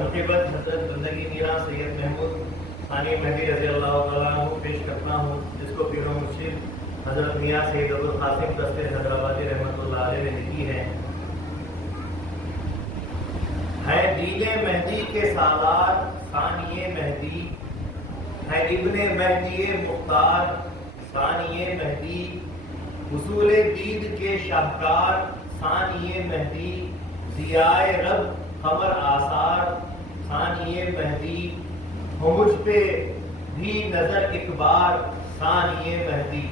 منقبت حضرت بندگی میرا سید محمود ثانی مہدی رضی اللہ تعالیٰ عنہ پیش کرتا ہوں، جس کو پیر و مرشد حضرت میاں سید ابوالقاسم دستے حیدرآبادی رحمۃ اللہ علیہ نے لکھی ہے دین مہدی کے سالار ثانی مہدی ہے ابن مہدی مختار ثانی مہدی، حصول دید کے شاہکار ثانی مہدی، ضیاء رب خبر آثار ثانی مہدی، ہو مجھ پہ بھی نظر ایک بار ثانی مہدی،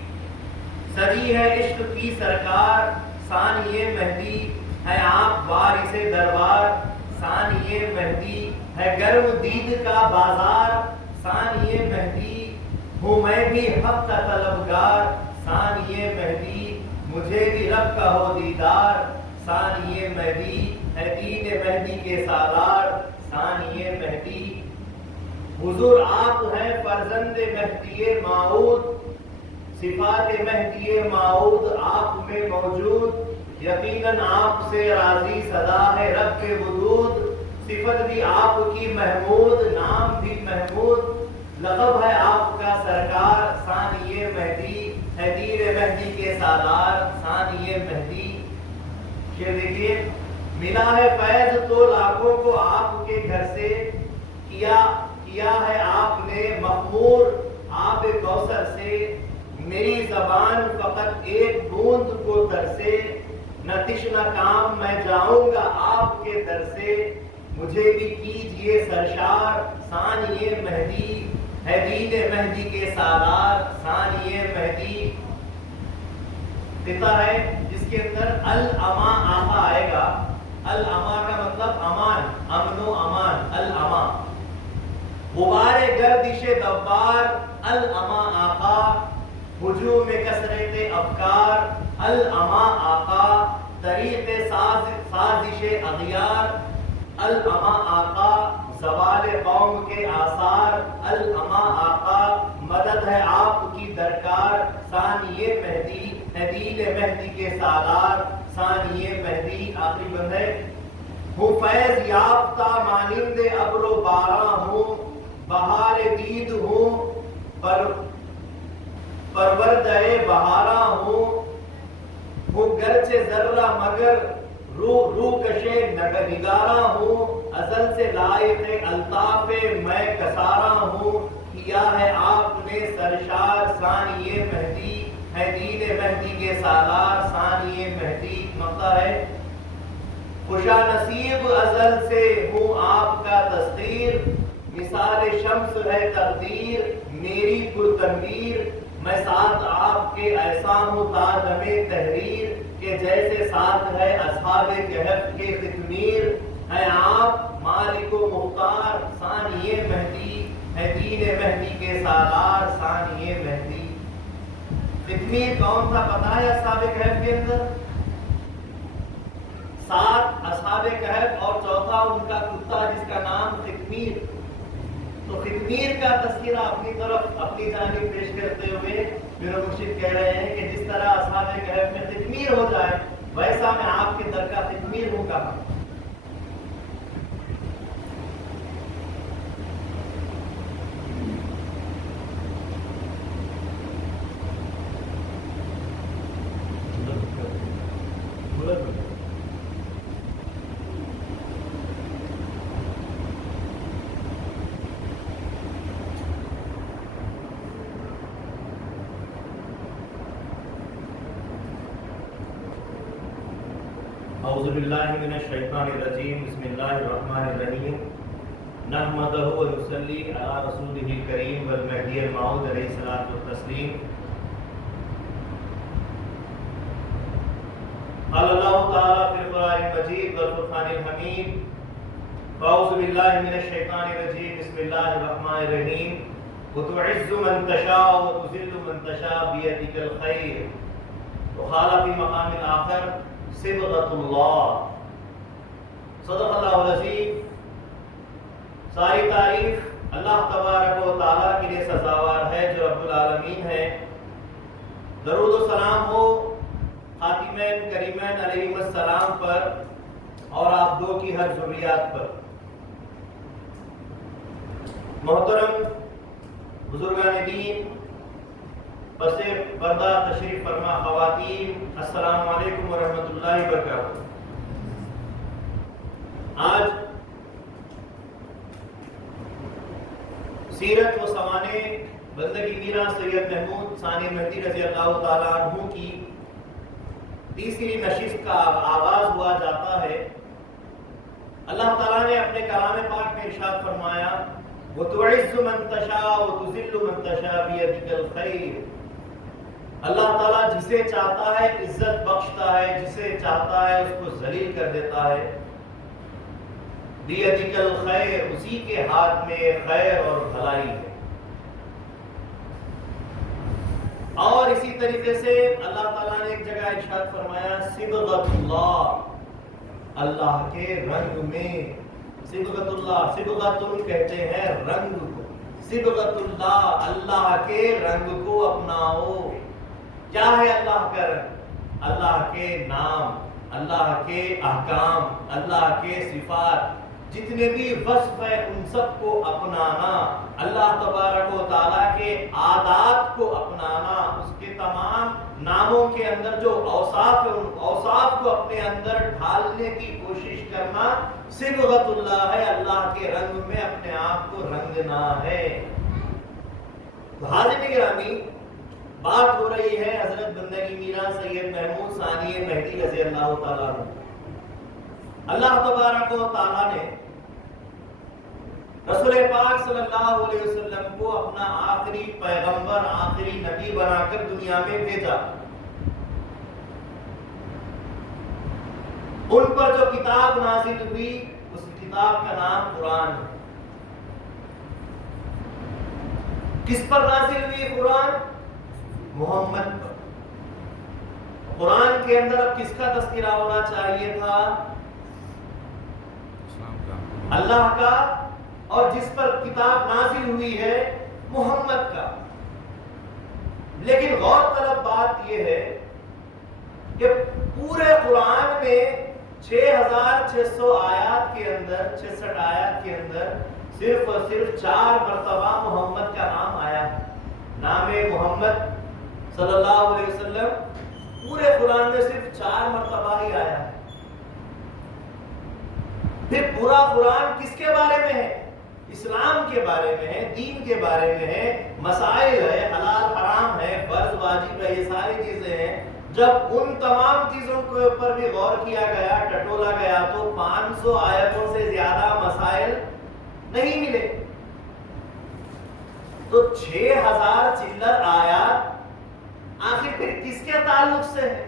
سجی ہے عشق کی سرکار ثانی مہدی، ہے آپ وارث دربار ثانی مہدی، ہے گرم دید کا بازار ثانی مہدی، ہوں میں بھی حق کا طلبگار ثانی مہدی، مجھے بھی رب کا ہو دیدار ثانی مہدی، ہے دین مہدی کے سالار ثانی مہدی، حضور آپ ہیں فرزند مہدی موعود، صفات مہدی موعود آپ میں موجود، یقیناً آپ سے راضی صدا ہے رب کے وجود، صفت بھی آپ کی محمود، نام بھی محمود، لقب ہے آپ کا سرکار ثانی مہدی، ہے دین مہدی کے سالار ثانی مہدی۔ یہ دیکھیے، ملا ہے فیض تو لاکھوں کو آپ کے گھر سے، کیا ہے آپ نے مخمور آب کوثر سے، میری زبان فقط ایک بوند کو ترسے، نہ تشنہ کام میں جاؤں گا آپ کے در سے، مجھے بھی کیجئے سرشار ثانی مہدی، ہے دین مہدی کے سالار ثانی مہدی۔ دیتا ہے جس کے اندر الاما آقا آئے گا، الاما کا مطلب امان، امن و امان، الاما، غبار گردش دوار الاما آقا، ہجوم کثرت افکار الاما آقا، طریق سازش اغیار الاما آقا، زوال قوم کے آثار الاما آقا، مدد ہے آپ کی درکار ثانی مہدی، ہے دین مہدی کے سالار ثانی مہدی۔ آخری بند ہے، ہوں فیض یافتہ مانند ابر و باراں ہوں، بہار دید ہوں پروردہ بہاراں ہوں گرچہ ذرہ مگر رو کشے نگاراں ہوں، ازل سے لائق الطاف میں کساراں ہوں، کیا ہے آپ نے سرشار ثانی مہدی، ہے دین مہدی کے سالار ثانی مہدی۔ مقطع ہے، خوشا نصیب ازل سے ہوں آپ کا تسخیر، مثال شمس ہے تقدیر میری پرتنویر، میں ساتھ آپ کے ایسا ہوں تا دم تحریر، کہ جیسے ساتھ ہے اصحاب کہف کے ختمیر، ہے آپ مالک و مختار ثانی مہدی، ہے دین مہدی کے سالار ثانی مہدی۔ ختمیر کون تھا پتہ ہے اصحاب کہف کے اندر؟ 7 اصحاب کہف اور چوتھا ان کا کتا جس کا نام ختمیر۔ تو ختمیر کا تذکرہ اپنی طرف اپنی جانب پیش کرتے ہوئے پیر و مرشد کہہ رہے ہیں کہ جس طرح اصحاب کہف میں ختمیر ہو جائے، ویسا میں آپ کے در کا ختمیر ہوں گا۔ اعوذ باللہ من الشیطان الرجیم، بسم اللہ الرحمن الرحیم، نحمدہ و نصلی علی رسولہ الکریم والمہدی الموعود علیہ الصلوۃ والتسلیم۔ قال اللہ تعالی فی القرآن المجید والفرقان الحمید، اعوذ باللہ من الشیطان الرجیم، بسم اللہ الرحمن الرحیم، وتعز من تشاء وتذل من تشاء بیدک الخیر، وقال فی مقام آخر صبغۃ اللہ۔ صدق اللہ العظیم۔ ساری تعریف اللہ تبارک و تعالیٰ کے لیے سزاوار ہے جو رب العالمین ہے۔ درود و سلام ہو خاتمین کریمین علیہ السلام پر اور آپ دو کی ہر ذریات پر۔ محترم بزرگان دین، پس پردہ تشریف فرما خواتین، السلام علیکم ورحمۃ اللہ وبرکاتہ۔ آج سیرت و سوانے بندگی میرا سید محمود ثانی مہدی رضی اللہ تعالیٰ عنہ کی تیسری نشست کا آغاز ہوا جاتا ہے۔ اللہ تعالیٰ نے اپنے کلام پاک میں ارشاد فرمایا، وَتُعِزُّ مَن تَشَاءُ وَتُذِلُّ مَن تَشَاءُ بِيَدِكَ الْخَيْرُ۔ اللہ تعالیٰ جسے چاہتا ہے عزت بخشتا ہے، جسے چاہتا ہے اس کو ذلیل کر دیتا ہے۔ بِيَدِكَ الْخَيْرُ، اسی کے ہاتھ میں خیر اور بھلائی ہے۔ اور اسی طریقے سے اللہ تعالیٰ نے ایک جگہ ارشاد فرمایا، صبغۃ اللہ، اللہ کے رنگ میں، صبغۃ اللہ، صبغۃ کہتے ہیں رنگ کو، صبغۃ اللہ، اللہ کے رنگ کو اپناؤ۔ کیا ہے اللہ کا رنگ؟ اللہ کے نام، اللہ کے احکام، اللہ کے صفات، جتنے بھی وصف ہے ان سب کو اپنانا، اللہ تبارک و تعالیٰ کے عادات کو اپنانا، اس کے تمام ناموں کے اندر جو اوصاف ہے ان اوصاف کو اپنے اندر ڈھالنے کی کوشش کرنا صبغۃ اللہ ہے، اللہ کے رنگ میں اپنے آپ کو رنگنا ہے۔ حاضرین گرامی، بات ہو رہی ہے حضرت بندگی میرا سید محمود ثانی مہدی رضی اللہ تعالیٰ عنہ۔ اللہ تبارک و تعالیٰ نے رسول پاک صلی اللہ علیہ وسلم کو اپنا آخری پیغمبر، آخری نبی بنا کر دنیا میں بھیجا۔ ان پر جو کتاب نازل ہوئی اس کتاب کا نام قرآن ہے۔ کس پر نازل ہوئی قرآن؟ محمد پر۔ قرآن کے اندر اب کس کا تذکرہ ہونا چاہیے تھا؟ اللہ کا، اور جس پر کتاب نازل ہوئی ہے محمد کا۔ لیکن غور طلب بات یہ ہے کہ پورے قرآن میں 6600 آیات کے اندر، 66 آیات کے اندر صرف اور صرف 4 مرتبہ محمد کا نام آیا ہے۔ نام محمد صلی اللہ علیہ وسلم پورے قرآن میں صرف 4 مرتبہ ہی آیا ہے۔ پھر پورا قرآن کس کے بارے میں ہے؟ اسلام کے بارے میں ہے، دین کے بارے میں ہے، مسائل ہے، حلال حرام ہے، فرض واجب ہے، یہ ساری چیزیں ہیں۔ جب ان تمام چیزوں کے اوپر بھی غور کیا گیا، ٹٹولا گیا، تو 500 آیتوں سے زیادہ مسائل نہیں ملے۔ تو 6000 چلر آیات آخر پھر کس کے تعلق سے ہے؟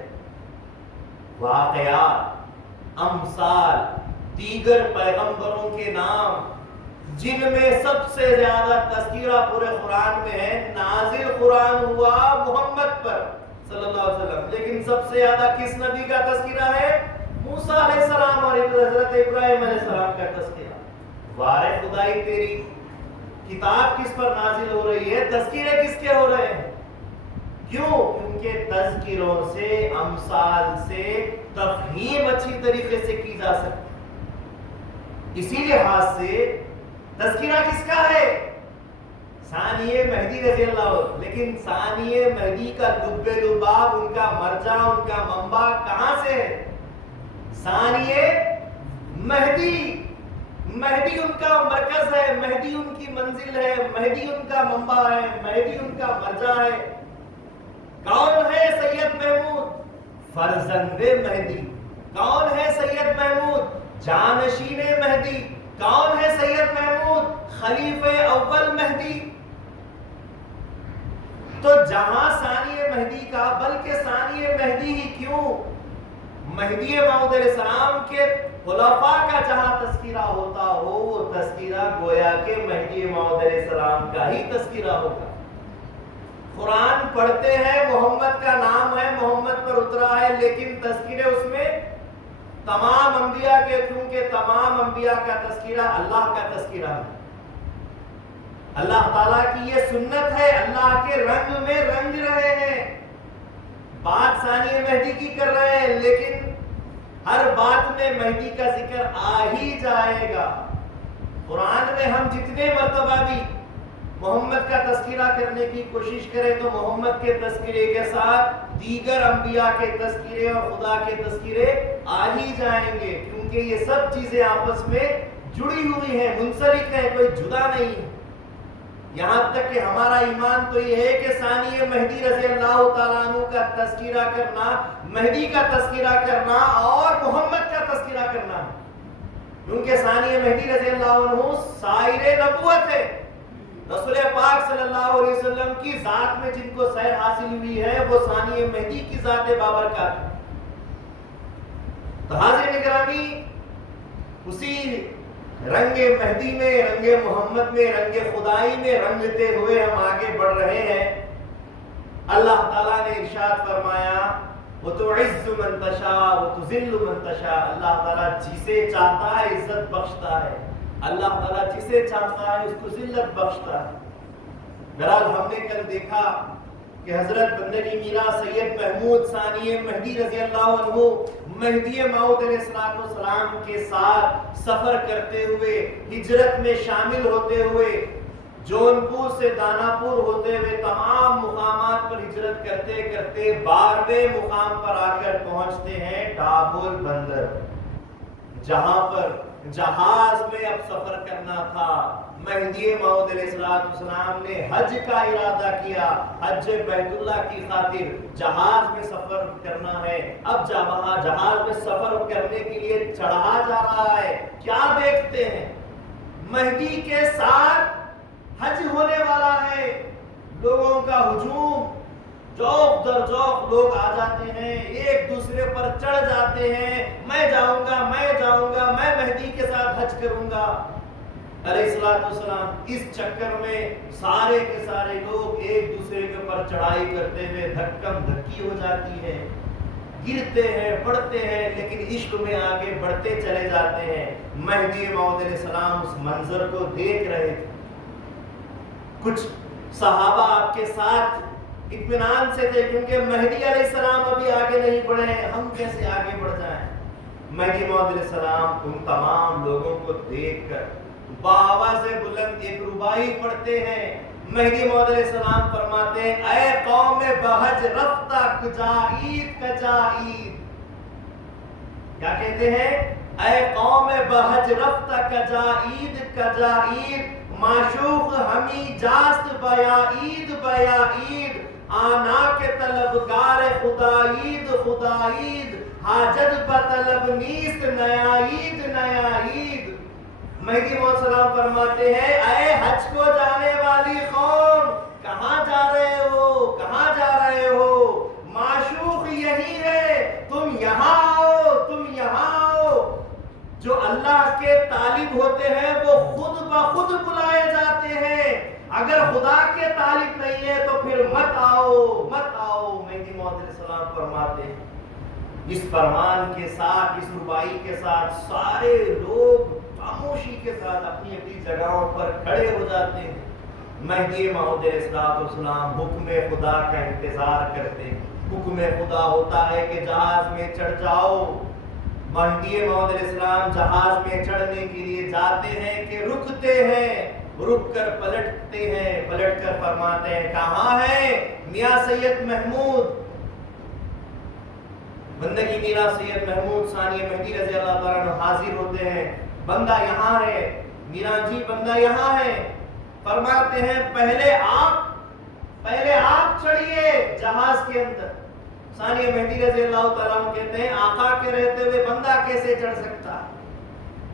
واقعات، امثال، دیگر پیغمبروں کے نام، جن میں سب سے زیادہ تذکرہ پورے قرآن میں ہے۔ نازل قرآن ہوا محمد پر صلی اللہ علیہ وسلم، لیکن سب سے زیادہ کس نبی کا تذکرہ ہے؟ موسیٰ علیہ السلام اور حضرت ابراہیم علیہ السلام کا تذکرہ۔ وارے خدائی تیری، کتاب کس پر نازل ہو رہی ہے؟ تذکرے کس کے ہو رہے ہیں؟ کیوں؟ کیونکہ تذکروں سے، امثال سے تفہیم اچھی طریقے سے کی جا سکتی۔ اسی لحاظ سے تذکرہ کس کا ہے؟ ثانی مہدی رضی اللہ عنہ۔ لیکن ثانی مہدی کا لب لباب، ان کا مرجع، ان کا منبع کہاں سے ہے؟ ثانی مہدی، مہدی ان کا مرکز ہے، مہدی ان کی منزل ہے، مہدی ان کا منبع ہے، مہدی ان کا مرجع ہے۔ کون ہے سید محمود؟ فرزند مہدی۔ کون ہے سید محمود؟ جانشین مہدی۔ کون ہے سید محمود؟ خلیفہ اول مہدی۔ تو جہاں ثانی مہدی کا، بلکہ ثانی مہدی ہی کیوں، مہدی موعود علیہ السلام کے خلفاء کا جہاں تذکرہ ہوتا ہو، وہ تذکرہ گویا کہ مہدی موعود علیہ السلام کا ہی تذکرہ ہوگا۔ قرآن پڑھتے ہیں، محمد کا نام ہے، محمد پر اترا ہے، لیکن تذکرے اس میں تمام انبیاء کے، کیونکہ تمام انبیاء کا تذکرہ اللہ کا تذکرہ ہے۔ اللہ تعالیٰ کی یہ سنت ہے، اللہ کے رنگ میں رنگ رہے ہیں۔ بات ثانی مہدی کی کر رہے ہیں، لیکن ہر بات میں مہدی کا ذکر آ ہی جائے گا۔ قرآن میں ہم جتنے مرتبہ بھی محمد کا تذکرہ کرنے کی کوشش کریں تو محمد کے تذکرے کے ساتھ دیگر انبیاء کے تذکرے اور خدا کے تذکرے آ ہی جائیں گے، کیونکہ یہ سب چیزیں آپس میں جڑی ہوئی ہیں، منسلک ہیں، کوئی جدا نہیں ہے۔ یہاں تک کہ ہمارا ایمان تو یہ ہے کہ ثانی مہدی رضی اللہ تعالیٰ عنہ کا تذکرہ کرنا، مہدی کا تذکرہ کرنا اور محمد کا تذکرہ کرنا ہے، کیونکہ ثانی مہدی رضی اللہ عنہ سائر نبوت ہے۔ رسول پاک صلی اللہ علیہ وسلم کی ذات میں جن کو سیر حاصل ہوئی ہے وہ ثانی مہدی کی ذات بابرکات ہے۔ تو حاضرین گرامی، اسی رنگ مہدی میں، رنگ محمد میں، رنگ خدائی میں رنگتے ہوئے ہم آگے بڑھ رہے ہیں۔ اللہ تعالیٰ نے ارشاد فرمایا وَتُعِزُّ مَن تَشَاءُ وَتُذِلُّ مَن تَشَاءُ، اللہ تعالیٰ جسے چاہتا ہے عزت بخشتا ہے، اللہ تعالیٰ جسے چاہتا ہے اس کو ذلت بخشتا ہے۔ بہرحال ہم نے کل دیکھا کہ حضرت بندگی میرا سید محمود ثانی مہدی رضی اللہ عنہ مہدی موعود علیہ السلام کے ساتھ سفر کرتے ہوئے، ہجرت میں شامل ہوتے ہوئے، جونپور سے داناپور ہوتے ہوئے تمام مقامات پر ہجرت کرتے کرتے 12ویں مقام پر آ کر پہنچتے ہیں ڈابول بندر، جہاں پر جہاز میں اب سفر کرنا تھا۔ مہدی موعود علیہ السلام نے حج کا ارادہ کیا، حج بیت اللہ کی خاطر جہاز میں سفر کرنا ہے۔ اب جہاز میں سفر کرنے کے لیے چڑھا جا رہا ہے، کیا دیکھتے ہیں؟ مہدی کے ساتھ حج ہونے والا ہے، لوگوں کا ہجوم، جوق در جوق لوگ آ جاتے ہیں، ایک دوسرے پر چڑھ جاتے ہیں، میں جاؤں گا، میں جاؤں گا، میں مہدی کے ساتھ حج کروں گا۔ علیہ السلام اس چکر میں سارے کے سارے لوگ ایک دوسرے کے اوپر چڑھائی کرتے ہوئے دھکم دھکی ہو جاتی ہے، گرتے ہیں، پڑتے ہیں، لیکن عشق میں آگے بڑھتے چلے جاتے ہیں۔ مہدی موعود علیہ السلام اس منظر کو دیکھ رہے تھے۔ کچھ صحابہ آپ کے ساتھ اطمینان سے تھے، کیونکہ مہدی علیہ السلام ابھی آگے نہیں بڑھے، ہم کیسے آگے بڑھ جائیں؟ مہدی موعود علیہ السلام ان تمام لوگوں کو دیکھ کر بآواز بلند ایک ربائی پڑھتے ہیں۔ مہدی موعود علیہ السلام فرماتے ہیں اے قوم بہج رفتہ کجا عید کجا عید، کیا کہتے ہیں؟ اے قوم بہج رفتہ کجا عید کجا عید، معشوق ہمی جاست بیا عید بیا عید، آنا کے طلبگار خدا عید خدا عید، حاجت بطلب نیست نیا عید نیا عید۔ مہدی موعود السلام فرماتے ہیں اے حج کو جانے والی قوم، کہاں جا رہے ہو، کہاں جا رہے ہو؟ معشوق یہی ہے، تم یہاں آؤ، تم یہاں آؤ۔ جو اللہ کے طالب ہوتے ہیں وہ خود بخود بلائے جاتے ہیں، اگر خدا کے طالب نہیں ہے تو پھر مت آؤ مت آؤ۔ مہدی موعود علیہ السلام فرماتے ہیں، اس فرمان کے ساتھ، اس ربائی کے ساتھ سارے لوگ خاموشی کے ساتھ اپنی اپنی جگہوں پر کھڑے ہو جاتے ہیں۔ مہدی موعود علیہ السلام حکم خدا کا انتظار کرتے ہیں۔ حکم خدا ہوتا ہے کہ جہاز میں چڑھ جاؤ۔ مہدی موعود علیہ السلام جہاز میں چڑھنے کے لیے جاتے ہیں کہ رکتے ہیں، رک کر پلٹتے ہیں، پلٹ کر فرماتے ہیں کہاں ہے میاں سید محمود؟ بندگی میرا سید محمود ثانی مہدی رضی اللہ تعالیٰ عنہ حاضر ہوتے ہیں، بندہ یہاں ہے، میرا جی بندہ یہاں ہے۔ فرماتے ہیں پہلے آپ چڑھیے جہاز کے اندر۔ ثانی مہدی رضی اللہ تعالیٰ عنہ کہتے ہیں آقا کے رہتے ہوئے بندہ کیسے چڑھ سکتا ہے؟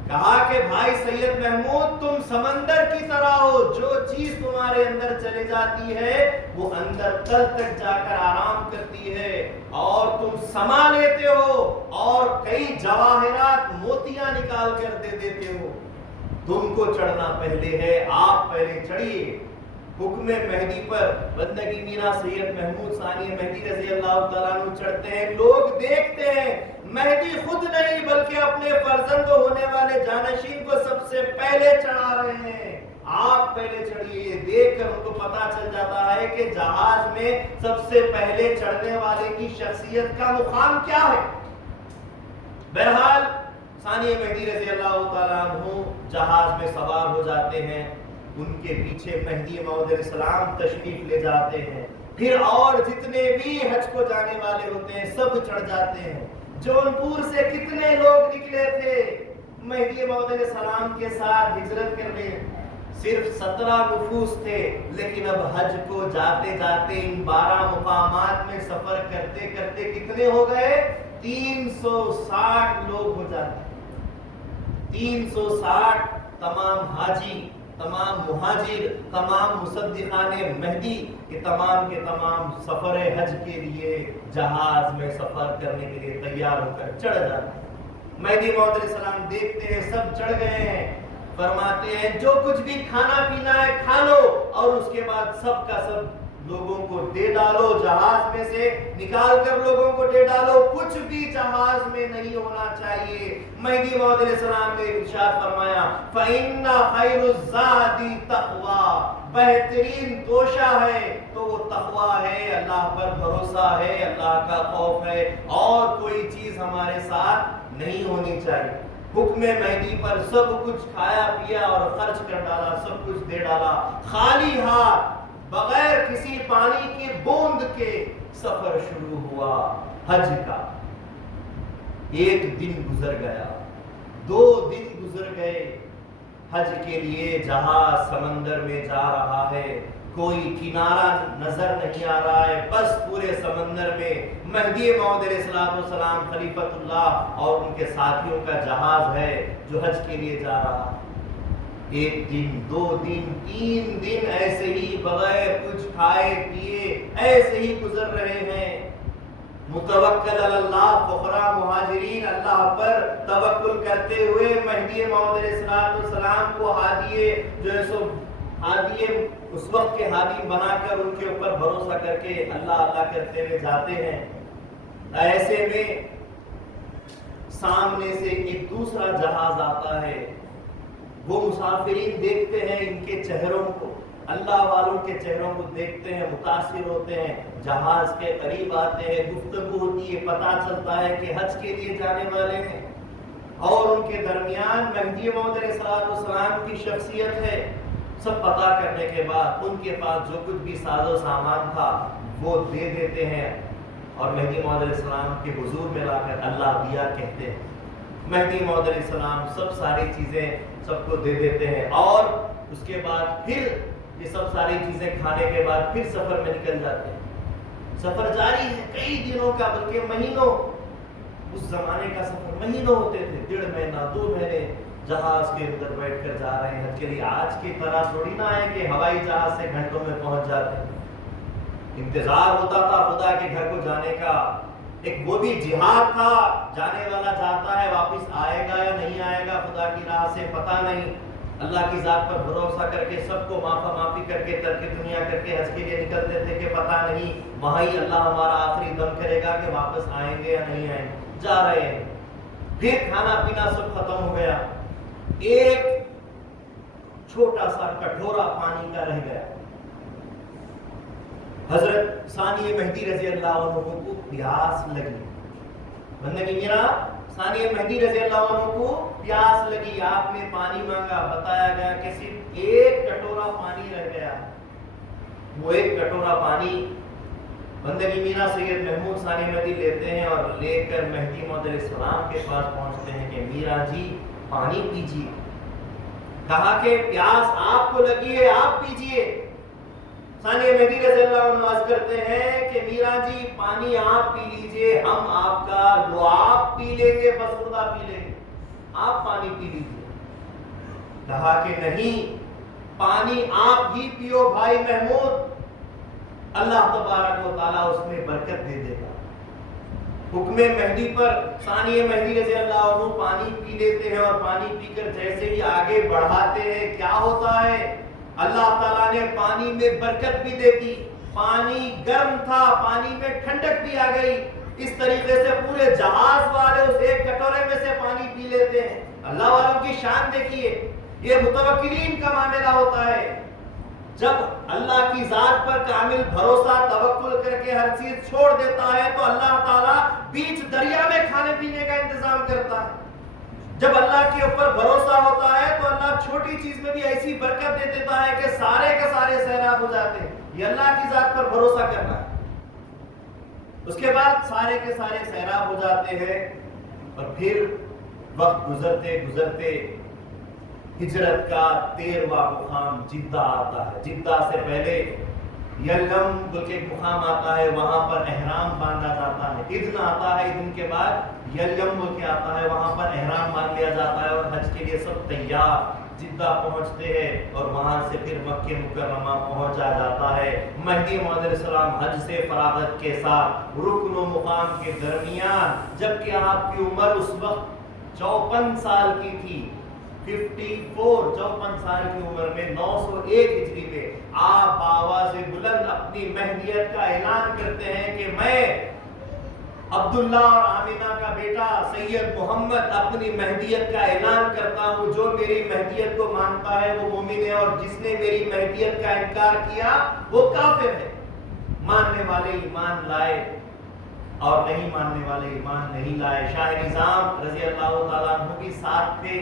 کہا کہ بھائی سید محمود تم سمندر کی طرح ہو، جو چیز تمہارے اندر چلے جاتی ہے وہ اندر تل تک جا کر آرام کرتی ہے، اور تم سما لیتے ہو اور کئی جواہرات موتیاں نکال کر دے دیتے ہو۔ تم کو چڑھنا پہلے ہے، آپ پہلے چڑھیے۔ حکم مہدی پر بندگی میرا سید محمود ثانی مہدی رضی اللہ تعالیٰ عنہ چڑھتے ہیں۔ لوگ دیکھتے ہیں مہدی خود نہیں بلکہ اپنے فرزند ہونے والے جانشین کو سب سے پہلے چڑھا رہے ہیں، آپ پہلے چڑھیے۔ دیکھ کر ان کو پتا چل جاتا ہے کہ جہاز میں سب سے پہلے چڑھنے والے کی شخصیت کا مقام کیا ہے۔ بہرحال ثانی مہدی رضی اللہ تعالیٰ عنہ جہاز میں سوار ہو جاتے ہیں، ان کے پیچھے مہدی موعود علیہ السلام تشریف لے جاتے ہیں، پھر اور جتنے بھی حج کو جانے والے ہوتے ہیں سب چڑھ جاتے ہیں۔ جونپور سے کتنے لوگ نکلے تھے مہدی موعود علیہ السلام کے ساتھ ہجرت کرنے، صرف 17 نفوس تھے، لیکن اب حج کو جاتے جاتے ان 12 مقامات میں سفر کرتے کرتے کتنے ہو گئے؟ 360 لوگ ہو جاتے ہیں۔ 360 تمام حاجی، تمام مہاجر، تمام مصدقان مہدی، یہ تمام کے تمام سفر حج کے لیے جہاز میں سفر کرنے کے لیے تیار ہو کر چڑھ جاتے ہیں۔ مہدی موعود علیہ السلام دیکھتے ہیں سب چڑھ گئے ہیں، فرماتے ہیں جو کچھ بھی کھانا پینا ہے کھا لو، اور اس کے بعد سب کا سب لوگوں کو دے ڈالو، جہاز میں سے نکال کر لوگوں کو دے ڈالو، کچھ بھی جہاز میں نہیں ہونا چاہیے۔ مہدی موعود علیہ السلام نے ارشاد فرمایا فَإِنَّ خَيْرُ الزَّادِ تَقْوَىٰ، بہترین توشہ ہے تو وہ تقویٰ ہے، اللہ پر بھروسہ ہے، اللہ کا خوف ہے، اور کوئی چیز ہمارے ساتھ نہیں ہونی چاہیے۔ حکم مہدی پر سب کچھ کھایا پیا اور خرچ کر ڈالا، سب کچھ دے ڈالا، خالی ہاتھ بغیر کسی پانی کی بوند کے سفر شروع ہوا حج کا۔ ایک دن گزر گیا، 2 دن گزر گئے، حج کے لیے جہاز سمندر میں جا رہا ہے، کوئی کنارہ نظر نہیں آ رہا ہے، بس پورے سمندر میں مہدی موعود علیہ السلام خلیفۃ اللہ اور ان کے ساتھیوں کا جہاز ہے جو حج کے لیے جا رہا ہے۔ 1 دن، 2 دن، 3 دن ایسے ہی بغیر کچھ کھائے پیے ایسے ہی گزر رہے ہیں۔ متوکل علی اللہ، فقراء مہاجرین اللہ پر توکل کرتے ہوئے مہدی موعود علیہ السلام کو ہادی جو ہے سو ہادی اس وقت کے ہادی بنا کر ان کے اوپر بھروسہ کر کے اللہ اللہ کرتے ہوئے جاتے ہیں۔ ایسے میں سامنے سے ایک دوسرا جہاز آتا ہے، وہ مسافرین دیکھتے ہیں ان کے چہروں کو، اللہ والوں کے چہروں کو دیکھتے ہیں، متاثر ہوتے ہیں، جہاز کے قریب آتے ہیں، گفتگو ہوتی ہے، پتہ چلتا ہے کہ حج کے لیے جانے والے ہیں، اور ان کے درمیان مہدی موعود علیہ السلام کی شخصیت ہے۔ سب پتہ کرنے کے بعد ان کے پاس جو کچھ بھی ساز و سامان تھا وہ دے دیتے ہیں، اور مہدی موعود علیہ السلام کے حضور میں لا کر اللہ دیا کہتے ہیں۔ مہدی موعود علیہ السلام سب ساری چیزیں سب کو دے دیتے ہیں، اور اس کے بعد پھر یہ سب ساری چیزیں کھانے کے بعد پھر سفر میں نکل جاتے ہیں۔ سفر جاری ہے کئی دنوں کا، بلکہ مہینوں، اس زمانے کا سفر مہینوں ہوتے تھے، 1.5 مہینہ 2 مہینے جہاز کے اندر بیٹھ کر جا رہے ہیں حج کے لیے۔ آج کی طرح تھوڑی نہ ہے کہ ہوائی جہاز سے گھنٹوں میں پہنچ جاتے ہیں، انتظار ہوتا تھا خدا کے گھر کو جانے کا، ایک وہ بھی جہاد تھا، جانے والا جاتا ہے واپس آئے گا یا نہیں آئے گا خدا کی راہ سے پتہ نہیں، اللہ کی ذات پر بھروسہ کر کے سب کو معافی کر کے ترک دنیا کر کے حج کے لیے نکلتے تھے کہ پتہ نہیں وہاں ہی اللہ ہمارا آخری دم کرے گا کہ واپس آئیں گے یا نہیں آئیں گے، جا رہے ہیں۔ پھر کھانا پینا سب ختم ہو گیا، ایک چھوٹا سا کٹورا پانی کا رہ گیا۔ حضرت ثانی مہدی رضی اللہ عنہ کو پیاس لگی، بندگی میرا ثانی مہدی رضی اللہ عنہ کو پیاس لگی، آپ نے پانی مانگا، بتایا گیا کہ صرف ایک کٹورا پانی رہ گیا۔ وہ ایک کٹورا پانی بندگی میرا سید محمود ثانی مہدی لیتے ہیں اور لے کر مہدی موعود علیہ السلام کے پاس پہنچتے ہیں کہ میرا جی پانی پیجیے۔ کہا کہ پیاس آپ کو لگی ہے آپ پیجیے۔ ثانی مہدی رضی اللہ عنہ عرض کرتے ہیں کہ میرا جی پانی آپ پی لیجئے، ہم آپ کا لعاب پی لیں گے، بس خدا پی لیں گے، آپ پانی پی لیجئے۔ کہا کہ نہیں، پانی آپ ہی پیو بھائی محمود، اللہ تبارک و تعالیٰ اس میں برکت دے دے گا۔ حکم مہدی پر ثانی مہدی رضی اللہ عنہ پانی پی لیتے ہیں، اور پانی پی کر جیسے ہی آگے بڑھاتے ہیں کیا ہوتا ہے، اللہ تعالیٰ نے پانی میں برکت بھی دے دی، پانی گرم تھا، پانی میں ٹھنڈک بھی آ گئی، اس طریقے سے پورے جہاز والے اس ایک کٹورے میں سے پانی پی لیتے ہیں۔ اللہ والوں کی شان دیکھیے، یہ متوکلین کا معاملہ ہوتا ہے، جب اللہ کی ذات پر کامل بھروسہ توکل کر کے ہر چیز چھوڑ دیتا ہے تو اللہ تعالیٰ بیچ دریا میں کھانے پینے کا انتظام کرتا ہے۔ جب اللہ کے اوپر بھروسہ ہوتا ہے تو اللہ چھوٹی چیز میں بھی ایسی برکت دے دیتا ہے کہ سارے کے سارے سیراب ہو جاتے ہیں. یہ اللہ کی ذات پر بھروسہ کرنا ہے. اس کے بعد سارے کے سارے سیراب ہو جاتے ہیں اور پھر وقت گزرتے گزرتے ہجرت کا 13واں مقام جدہ آتا ہے. جدہ سے پہلے یلم بول کے ایک مقام آتا ہے, وہاں پر احرام باندھا جاتا ہے. ادن آتا ہے, ادن کے بعد یلم بول کے آتا ہے, وہاں پر احرام باندھ لیا جاتا ہے اور حج کے لیے سب تیار جدہ پہنچتے ہیں اور وہاں سے پھر مکہ مکرمہ پہنچا جاتا ہے. مہدی موعود علیہ السلام حج سے فراغت کے ساتھ رکن و مقام کے درمیان, جبکہ آپ کی عمر اس وقت 54 سال کی تھی, 54 سال کی عمر میں 901 ہجری میں آپ آواز بلند اپنی مہدیت کا اعلان کرتے ہیں کہ میں عبداللہ اور آمینہ کا بیٹا سید محمد اپنی مہدیت کا اعلان کرتا ہوں. جو میری مہدیت کو مانتا ہے وہ مومن ہے اور جس نے میری مہدیت کا انکار کیا وہ کافر ہے. ماننے والے ایمان لائے اور نہیں ماننے والے ایمان نہیں لائے. شاہ نظام رضی اللہ تعالیٰ عنہ بھی ساتھ تھے.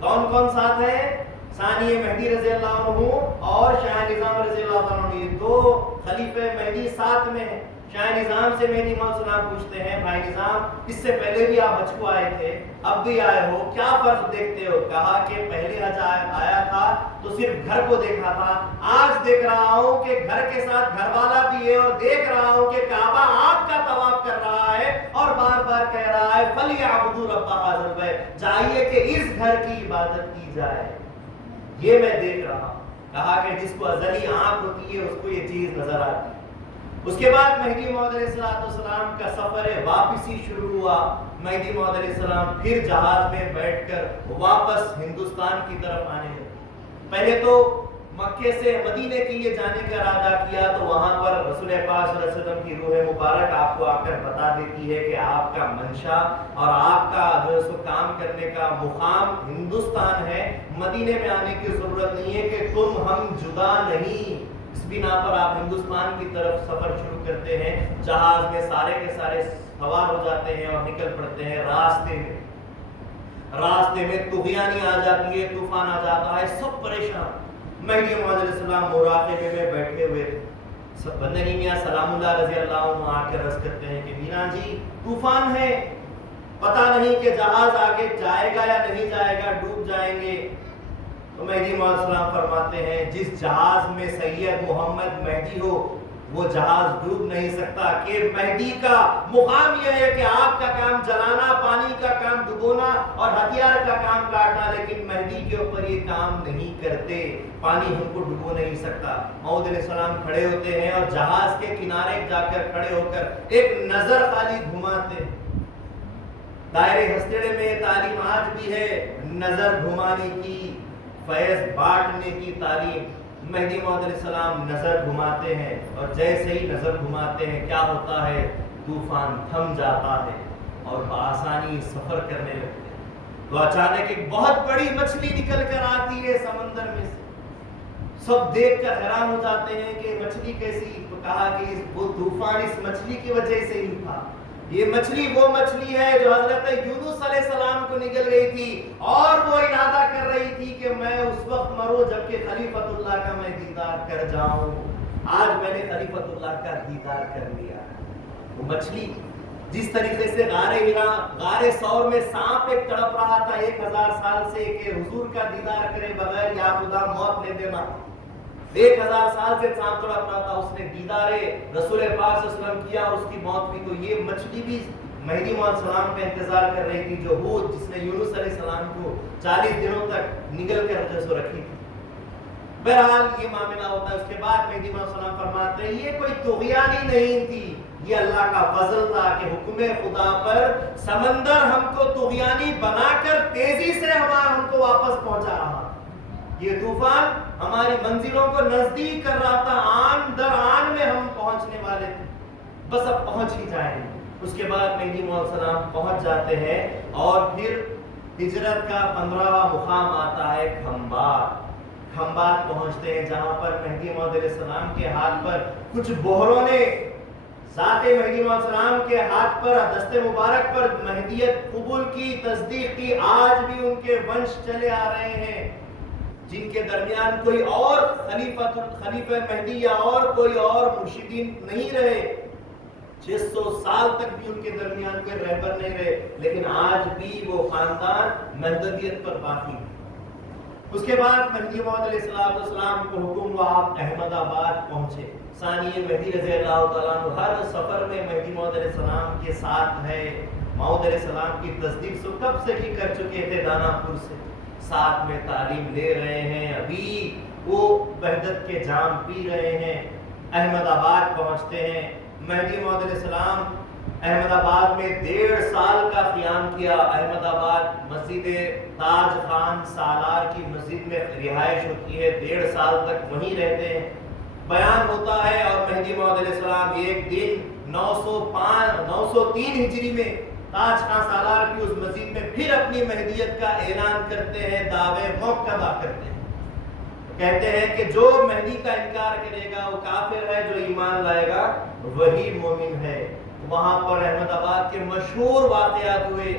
کون کون ساتھ ہے؟ ثانی مہدی رضی اللہ عنہ اور شاہ نظام رضی اللہ تعالیٰ عنہ, یہ دو خلیفہ مہدی ساتھ میں ہیں. شاہ نظام سے مہدی موعود السلام پوچھتے ہیں, بھائی نظام اس سے پہلے بھی آپ حج کو آئے تھے, اب بھی آئے ہو, کیا فرق دیکھتے ہو؟ کہا کہ پہلے حج آیا تھا تو صرف گھر کو دیکھا تھا, آج دیکھ رہا ہوں کہ گھر کے ساتھ گھر والا بھی ہے اور دیکھ رہا ہوں کہ کعبہ آپ کا طواف کر رہا ہے اور بار بار کہہ رہا ہے فَلْيَعْبُدُوا رَبَّ هَٰذَا الْبَيْتِ, چاہیے کہ اس گھر کی عبادت کی جائے. یہ میں دیکھ رہا ہوں. کہا کہ جس کو ازلی آنکھ ہوتی ہے اس کو یہ چیز نظر آتی ہے. اس کے بعد مہدی موعود علیہ السلام کا سفر واپسی شروع ہوا. مہدی موعود علیہ السلام پھر جہاز میں بیٹھ کر واپس ہندوستان کی طرف آنے لگے. پہلے تو مکے سے مدینے کے لیے جانے کا ارادہ کیا تو وہاں پر رسول پاک صلی اللہ علیہ وسلم کی روح مبارک آپ کو آ کر بتا دیتی ہے کہ آپ کا منشا اور آپ کا جو ہے کام کرنے کا مقام ہندوستان ہے, مدینے میں آنے کی ضرورت نہیں ہے, کہ تم ہم جدا نہیں. اس بنا پر آپ ہندوستان کی طرف سفر شروع کرتے ہیں. جہاز میں سارے کے سارے سوار ہو جاتے ہیں اور نکل پڑتے ہیں. راستے میں طغیانی آ جاتی ہے, طوفان آ جاتا ہے, سب پریشان. مہدی موعود علیہ السلام مراقبے میں بیٹھے ہوئے تھے. سب بندگی میاں سلام اللہ رضی اللہ عنہ آ کر عرض کرتے ہیں کہ میاں جی طوفان ہے, پتہ نہیں کہ جہاز آگے جائے گا یا نہیں جائے گا, ڈوب جائیں گے. تو مہدی موعود السلام فرماتے ہیں جس جہاز میں سید محمد مہدی ہو وہ جہاز ڈوب نہیں سکتا, کہ مہدی کا مقام یہ ہے کہ آپ کا کام جلانا, پانی کا کام ڈبونا اور ہتھیار کا کام کاٹنا, لیکن مہدی کے اوپر یہ کام نہیں کرتے. پانی ہم کو ڈبو نہیں سکتا. موعود علیہ السلام کھڑے ہوتے ہیں اور جہاز کے کنارے جا کر کھڑے ہو کر ایک نظر خالی گھماتے ہیں. دائرے ہستڑے میں تعلیم آج بھی ہے, نظر گھمانے کی, فیض بانٹنے کی تعلیم. مہدی موعود علیہ السلام نظر گھماتے ہیں اور جیسے ہی نظر گھماتے ہیں کیا ہوتا ہے, طوفان تھم جاتا ہے اور بآسانی سفر کرنے لگتے ہیں. تو اچانک ایک بہت بڑی مچھلی نکل کر آتی ہے سمندر میں سے. سب دیکھ کر حیران ہو جاتے ہیں کہ مچھلی کیسی. تو کہا کہ وہ طوفان اس مچھلی کی وجہ سے ہی تھا. یہ مچھلی وہ مچھلی ہے جو حضرت یونس علیہ السلام کو نگل گئی تھی اور وہ ارادہ کر رہی تھی کہ میں اس وقت مروں جبکہ خلیفۃ اللہ کا میں دیدار کر جاؤں. آج میں نے خلیفۃ اللہ کا دیدار کر لیا. وہ مچھلی جس طریقے سے غار ثور میں سانپ ایک تڑپ رہا تھا 1000 سال سے کہ حضور کا دیدار کرے بغیر یا خدا موت لے دینا, 1000 سال سے سانپ تڑپ رہا تھا, اس نے دیدار رسول پاک صلی اللہ علیہ وسلم کیا اور اس کی موت بھی. تو یہ مچھلی بھی مہدی موعود السلام کا انتظار کر رہی تھی, جو حوت جس نے یونس علیہ السلام کو 40 دنوں تک نگل کر جیسے رکھی تھی. بہرحال یہ معاملہ ہوتا ہے. اس کے بعد مہدی موعود السلام فرماتے ہیں یہ کوئی طغیانی نہیں تھی, یہ اللہ کا فضل تھا کہ حکم خدا پر سمندر ہم کو طغیانی بنا کر تیزی سے ہم کو واپس پہنچا رہا. یہ طوفان ہماری منزلوں کو نزدیک کر رہا تھا, آن در آن میں ہم پہنچنے والے تھے, بس اب پہنچ ہی جائیں. اس کے بعد مہدی موعود السلام پہنچ جاتے ہیں اور پھر ہجرت کا 15واں مقام آتا ہے کھمبات. کھمبات پہنچتے ہیں جہاں پر مہدی موعود علیہ السلام کے ہاتھ پر کچھ بہروں نے ذات مہدی موعود السلام کے ہاتھ پر دست مبارک پر مہدیت قبول کی، تصدیق کی، آج بھی ان کے ونش چلے آ رہے ہیں، جن کے درمیان کوئی اور خلیفہ مہدی یا اور کوئی اور مرشدین نہیں رہے، 600 سال تک بھی ان کے درمیان کوئی رہبر نہیں رہے، لیکن آج بھی وہ خاندان مہدویت پر باقی ہے۔ اس کے بعد مہدی موعود علیہ السلام کو حکم ہوا، آپ احمد آباد پہنچے۔ ثانی مہدی رضی اللہ تعالیٰ عنہ ہر سفر میں مہدی موعود علیہ السلام کے ساتھ ہے۔ موعود علیہ السلام کی تصدیق سو کب سے ہی کر چکے تھے، دانا پور سے، ساتھ میں تعلیم لے رہے ہیں، ابھی وہ وحدت کے جام پی رہے ہیں۔ احمد آباد پہنچتے ہیں، مہدی موعود علیہ السلام احمد آباد میں 1.5 سال کا قیام کیا۔ احمد آباد مسجد تاج خان سالار کی مسجد میں رہائش ہوتی ہے، 1.5 سال تک وہیں رہتے ہیں، بیان ہوتا ہے۔ اور مہدی موعود علیہ السلام ایک دن 903 ہجری میں تاج خان سالار کی اس مسجد میں پھر اپنی مہدیت کا اعلان کرتے ہیں، دعوے موقع ادا کرتے ہیں، کہتے ہیں کہ جو مہدی کا انکار کرے گا وہ کافر ہے، جو ایمان لائے گا وہی مومن ہے۔ وہاں پر احمد آباد کے مشہور واقعات ہوئے۔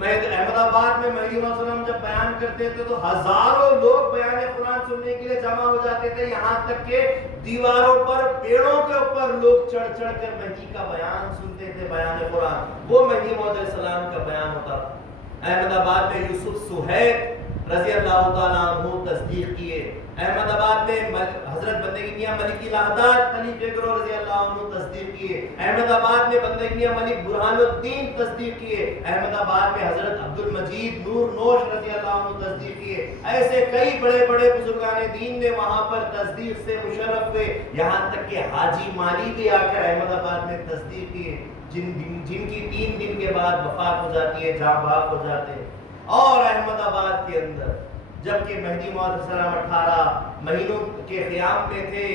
احمد آباد میں مہدی موعود السلام جب بیان کرتے تھے تو ہزاروں لوگ بیان قرآن سننے کے لیے جمع ہو جاتے تھے، یہاں تک کہ دیواروں پر، پیڑوں کے اوپر لوگ چڑھ چڑھ کر مہدی کا بیان سنتے تھے، بیان قرآن، وہ مہدی موعود علیہ السلام کا بیان ہوتا تھا۔ احمد آباد میں یوسف سہیل رضی اللہ تعالیٰ عنہ تصدیق کیے۔ احمد آباد میں حضرت بندگی میاں ملک الہداد خلیفہ گرو رضی اللہ عنہ تصدیق کیے۔ احمد آباد میں بندگی میاں ملک برہان الدین تصدیق کیے۔ احمد آباد میں حضرت عبد المجید نور نوش رضی اللہ عنہ تصدیق کیے۔ ایسے کئی بڑے بڑے بزرگان دین نے وہاں پر تصدیق سے مشرف ہوئے، یہاں تک کہ حاجی مالی بھی آ کر احمد آباد میں تصدیق کیے، جن کی 3 دن کے بعد وفات ہو جاتی ہے، جاں بحق ہو جاتے ہیں۔ اور احمد آباد کے اندر جبکہ مہدی موعود علیہ السلام 18 مہینوں کے قیام میں تھے،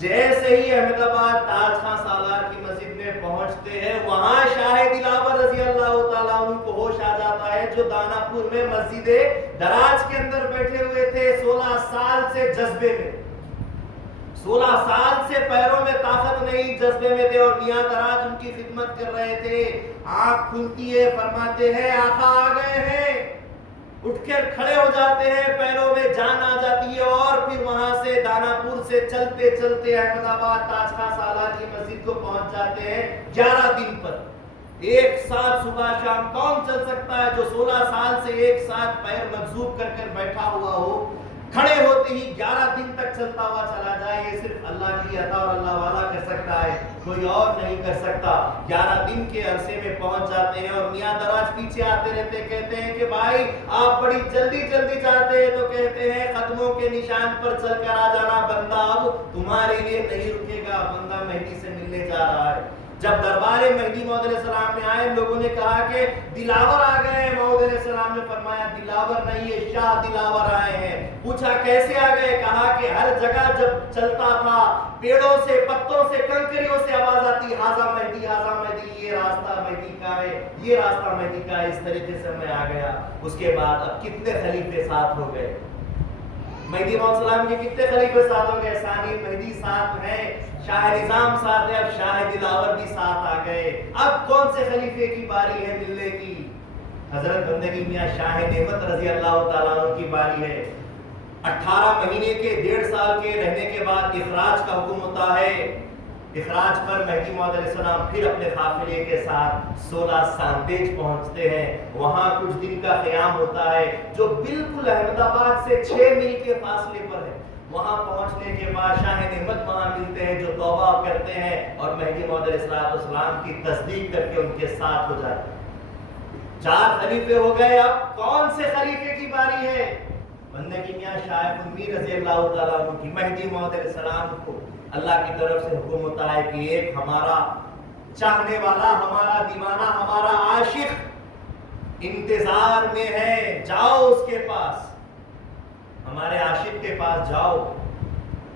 جیسے ہی احمد آباد تاج خان سالار کی مسجد میں پہنچتے ہیں، وہاں شاہ دلاور رضی اللہ تعالیٰ عنہ کو ہوش آ جاتا ہے، جو دانا پور میں مسجد دراج کے اندر بیٹھے ہوئے تھے 16 سال سے جذبے میں، 16 سال سے پیروں میں طاقت نہیں، جذبے میں تھے، اور میاں دراج ان کی خدمت کر رہے تھے۔ آنکھ کھلتی ہے، فرماتے ہیں آقا آ گئے ہیں، اٹھ کر کھڑے ہو جاتے ہیں، پیروں میں جان آ جاتی ہے، اور پھر وہاں سے دانا پور سے چلتے چلتے احمد آباد تاج خان سالار کی مسجد کو پہنچ جاتے ہیں 11 دن پر۔ ایک ساتھ صبح شام کون چل سکتا ہے جو 16 سال سے ایک ساتھ پیر مجذوب کر کر بیٹھا ہوا ہو، کھڑے ہوتے ہی 11 دن تک چلتا ہوا چلا جائے، یہ صرف اللہ کی عطا اور اللہ والا کر سکتا ہے، کوئی اور نہیں کر سکتا۔ 11 دن کے عرصے میں پہنچ جاتے ہیں، اور میاں دراج پیچھے آتے رہتے، کہتے ہیں کہ بھائی آپ بڑی جلدی جلدی جاتے ہیں، تو کہتے ہیں قدموں کے نشان پر چل کر آ جانا، بندہ اب تمہارے لیے نہیں رکے گا، بندہ مہدی سے ملنے جا رہا ہے۔ جب دربار مہدی موعود علیہ السلام میں آئے، لوگوں نے کہا کہ دلاور آ گئے ہیں، موعود علیہ السلام نے فرمایا دلاور نہیں ہے، شاہ دلاور آئے ہیں۔ پوچھا کیسے آ گئے؟ کہا کہ ہر جگہ جب چلتا تھا، پیڑوں سے، پتوں سے، کنکریوں سے آواز آتی، ہاذا مہدی، ہاذا مہدی، یہ راستہ مہدی کا ہے، یہ راستہ مہدی کا ہے، اس طریقے سے میں آ گیا۔ اس کے بعد اب کتنے خلیفے ساتھ ہو گئے؟ مہدی موعود السلام کے کتنے خلیفے ساتھ ہو گئے؟ ثانی مہدی ساتھ ہیں، شاہ نظام ساتھ ہے، اب شاہ دلاور بھی ساتھ آ گئے۔ اب کون سے خلیفے کی باری ہے ملنے کی؟ حضرت بندگی میاں شاہ نعمت رضی اللہ تعالیٰ عنہ کی باری ہے۔ 18 مہینے کے 1.5 سال کے رہنے کے بعد اخراج کا حکم ہوتا ہے۔ اخراج پر مہدی موعود علیہ السلام پھر اپنے قافلے کے ساتھ 16 ساندیج پہنچتے ہیں، وہاں کچھ دن کا قیام ہوتا ہے، جو بالکل احمد آباد سے 6 میل کے فاصلے پر ہے۔ وہاں پہنچنے کے بعد شاہ نعمت وہاں ملتے ہیں، جو توبہ کرتے ہیں اور مہدی موعود علیہ السلام کی تصدیق کر کے ان کے ساتھ ہو جاتے ہیں۔ 4 خلیفے ہو گئے، اب کون سے خلیفے کی باری ہے؟ بندگی میاں شاہ امیر رضی اللہ تعالیٰ عنہ کی۔ مہدی موعود علیہ السلام کو اللہ کی طرف سے حکم ہوتا ہے کہ ایک ہمارا چاہنے والا، ہمارا دیوانہ، ہمارا عاشق انتظار میں ہے، جاؤ اس کے پاس، ہمارے عاشق کے پاس جاؤ۔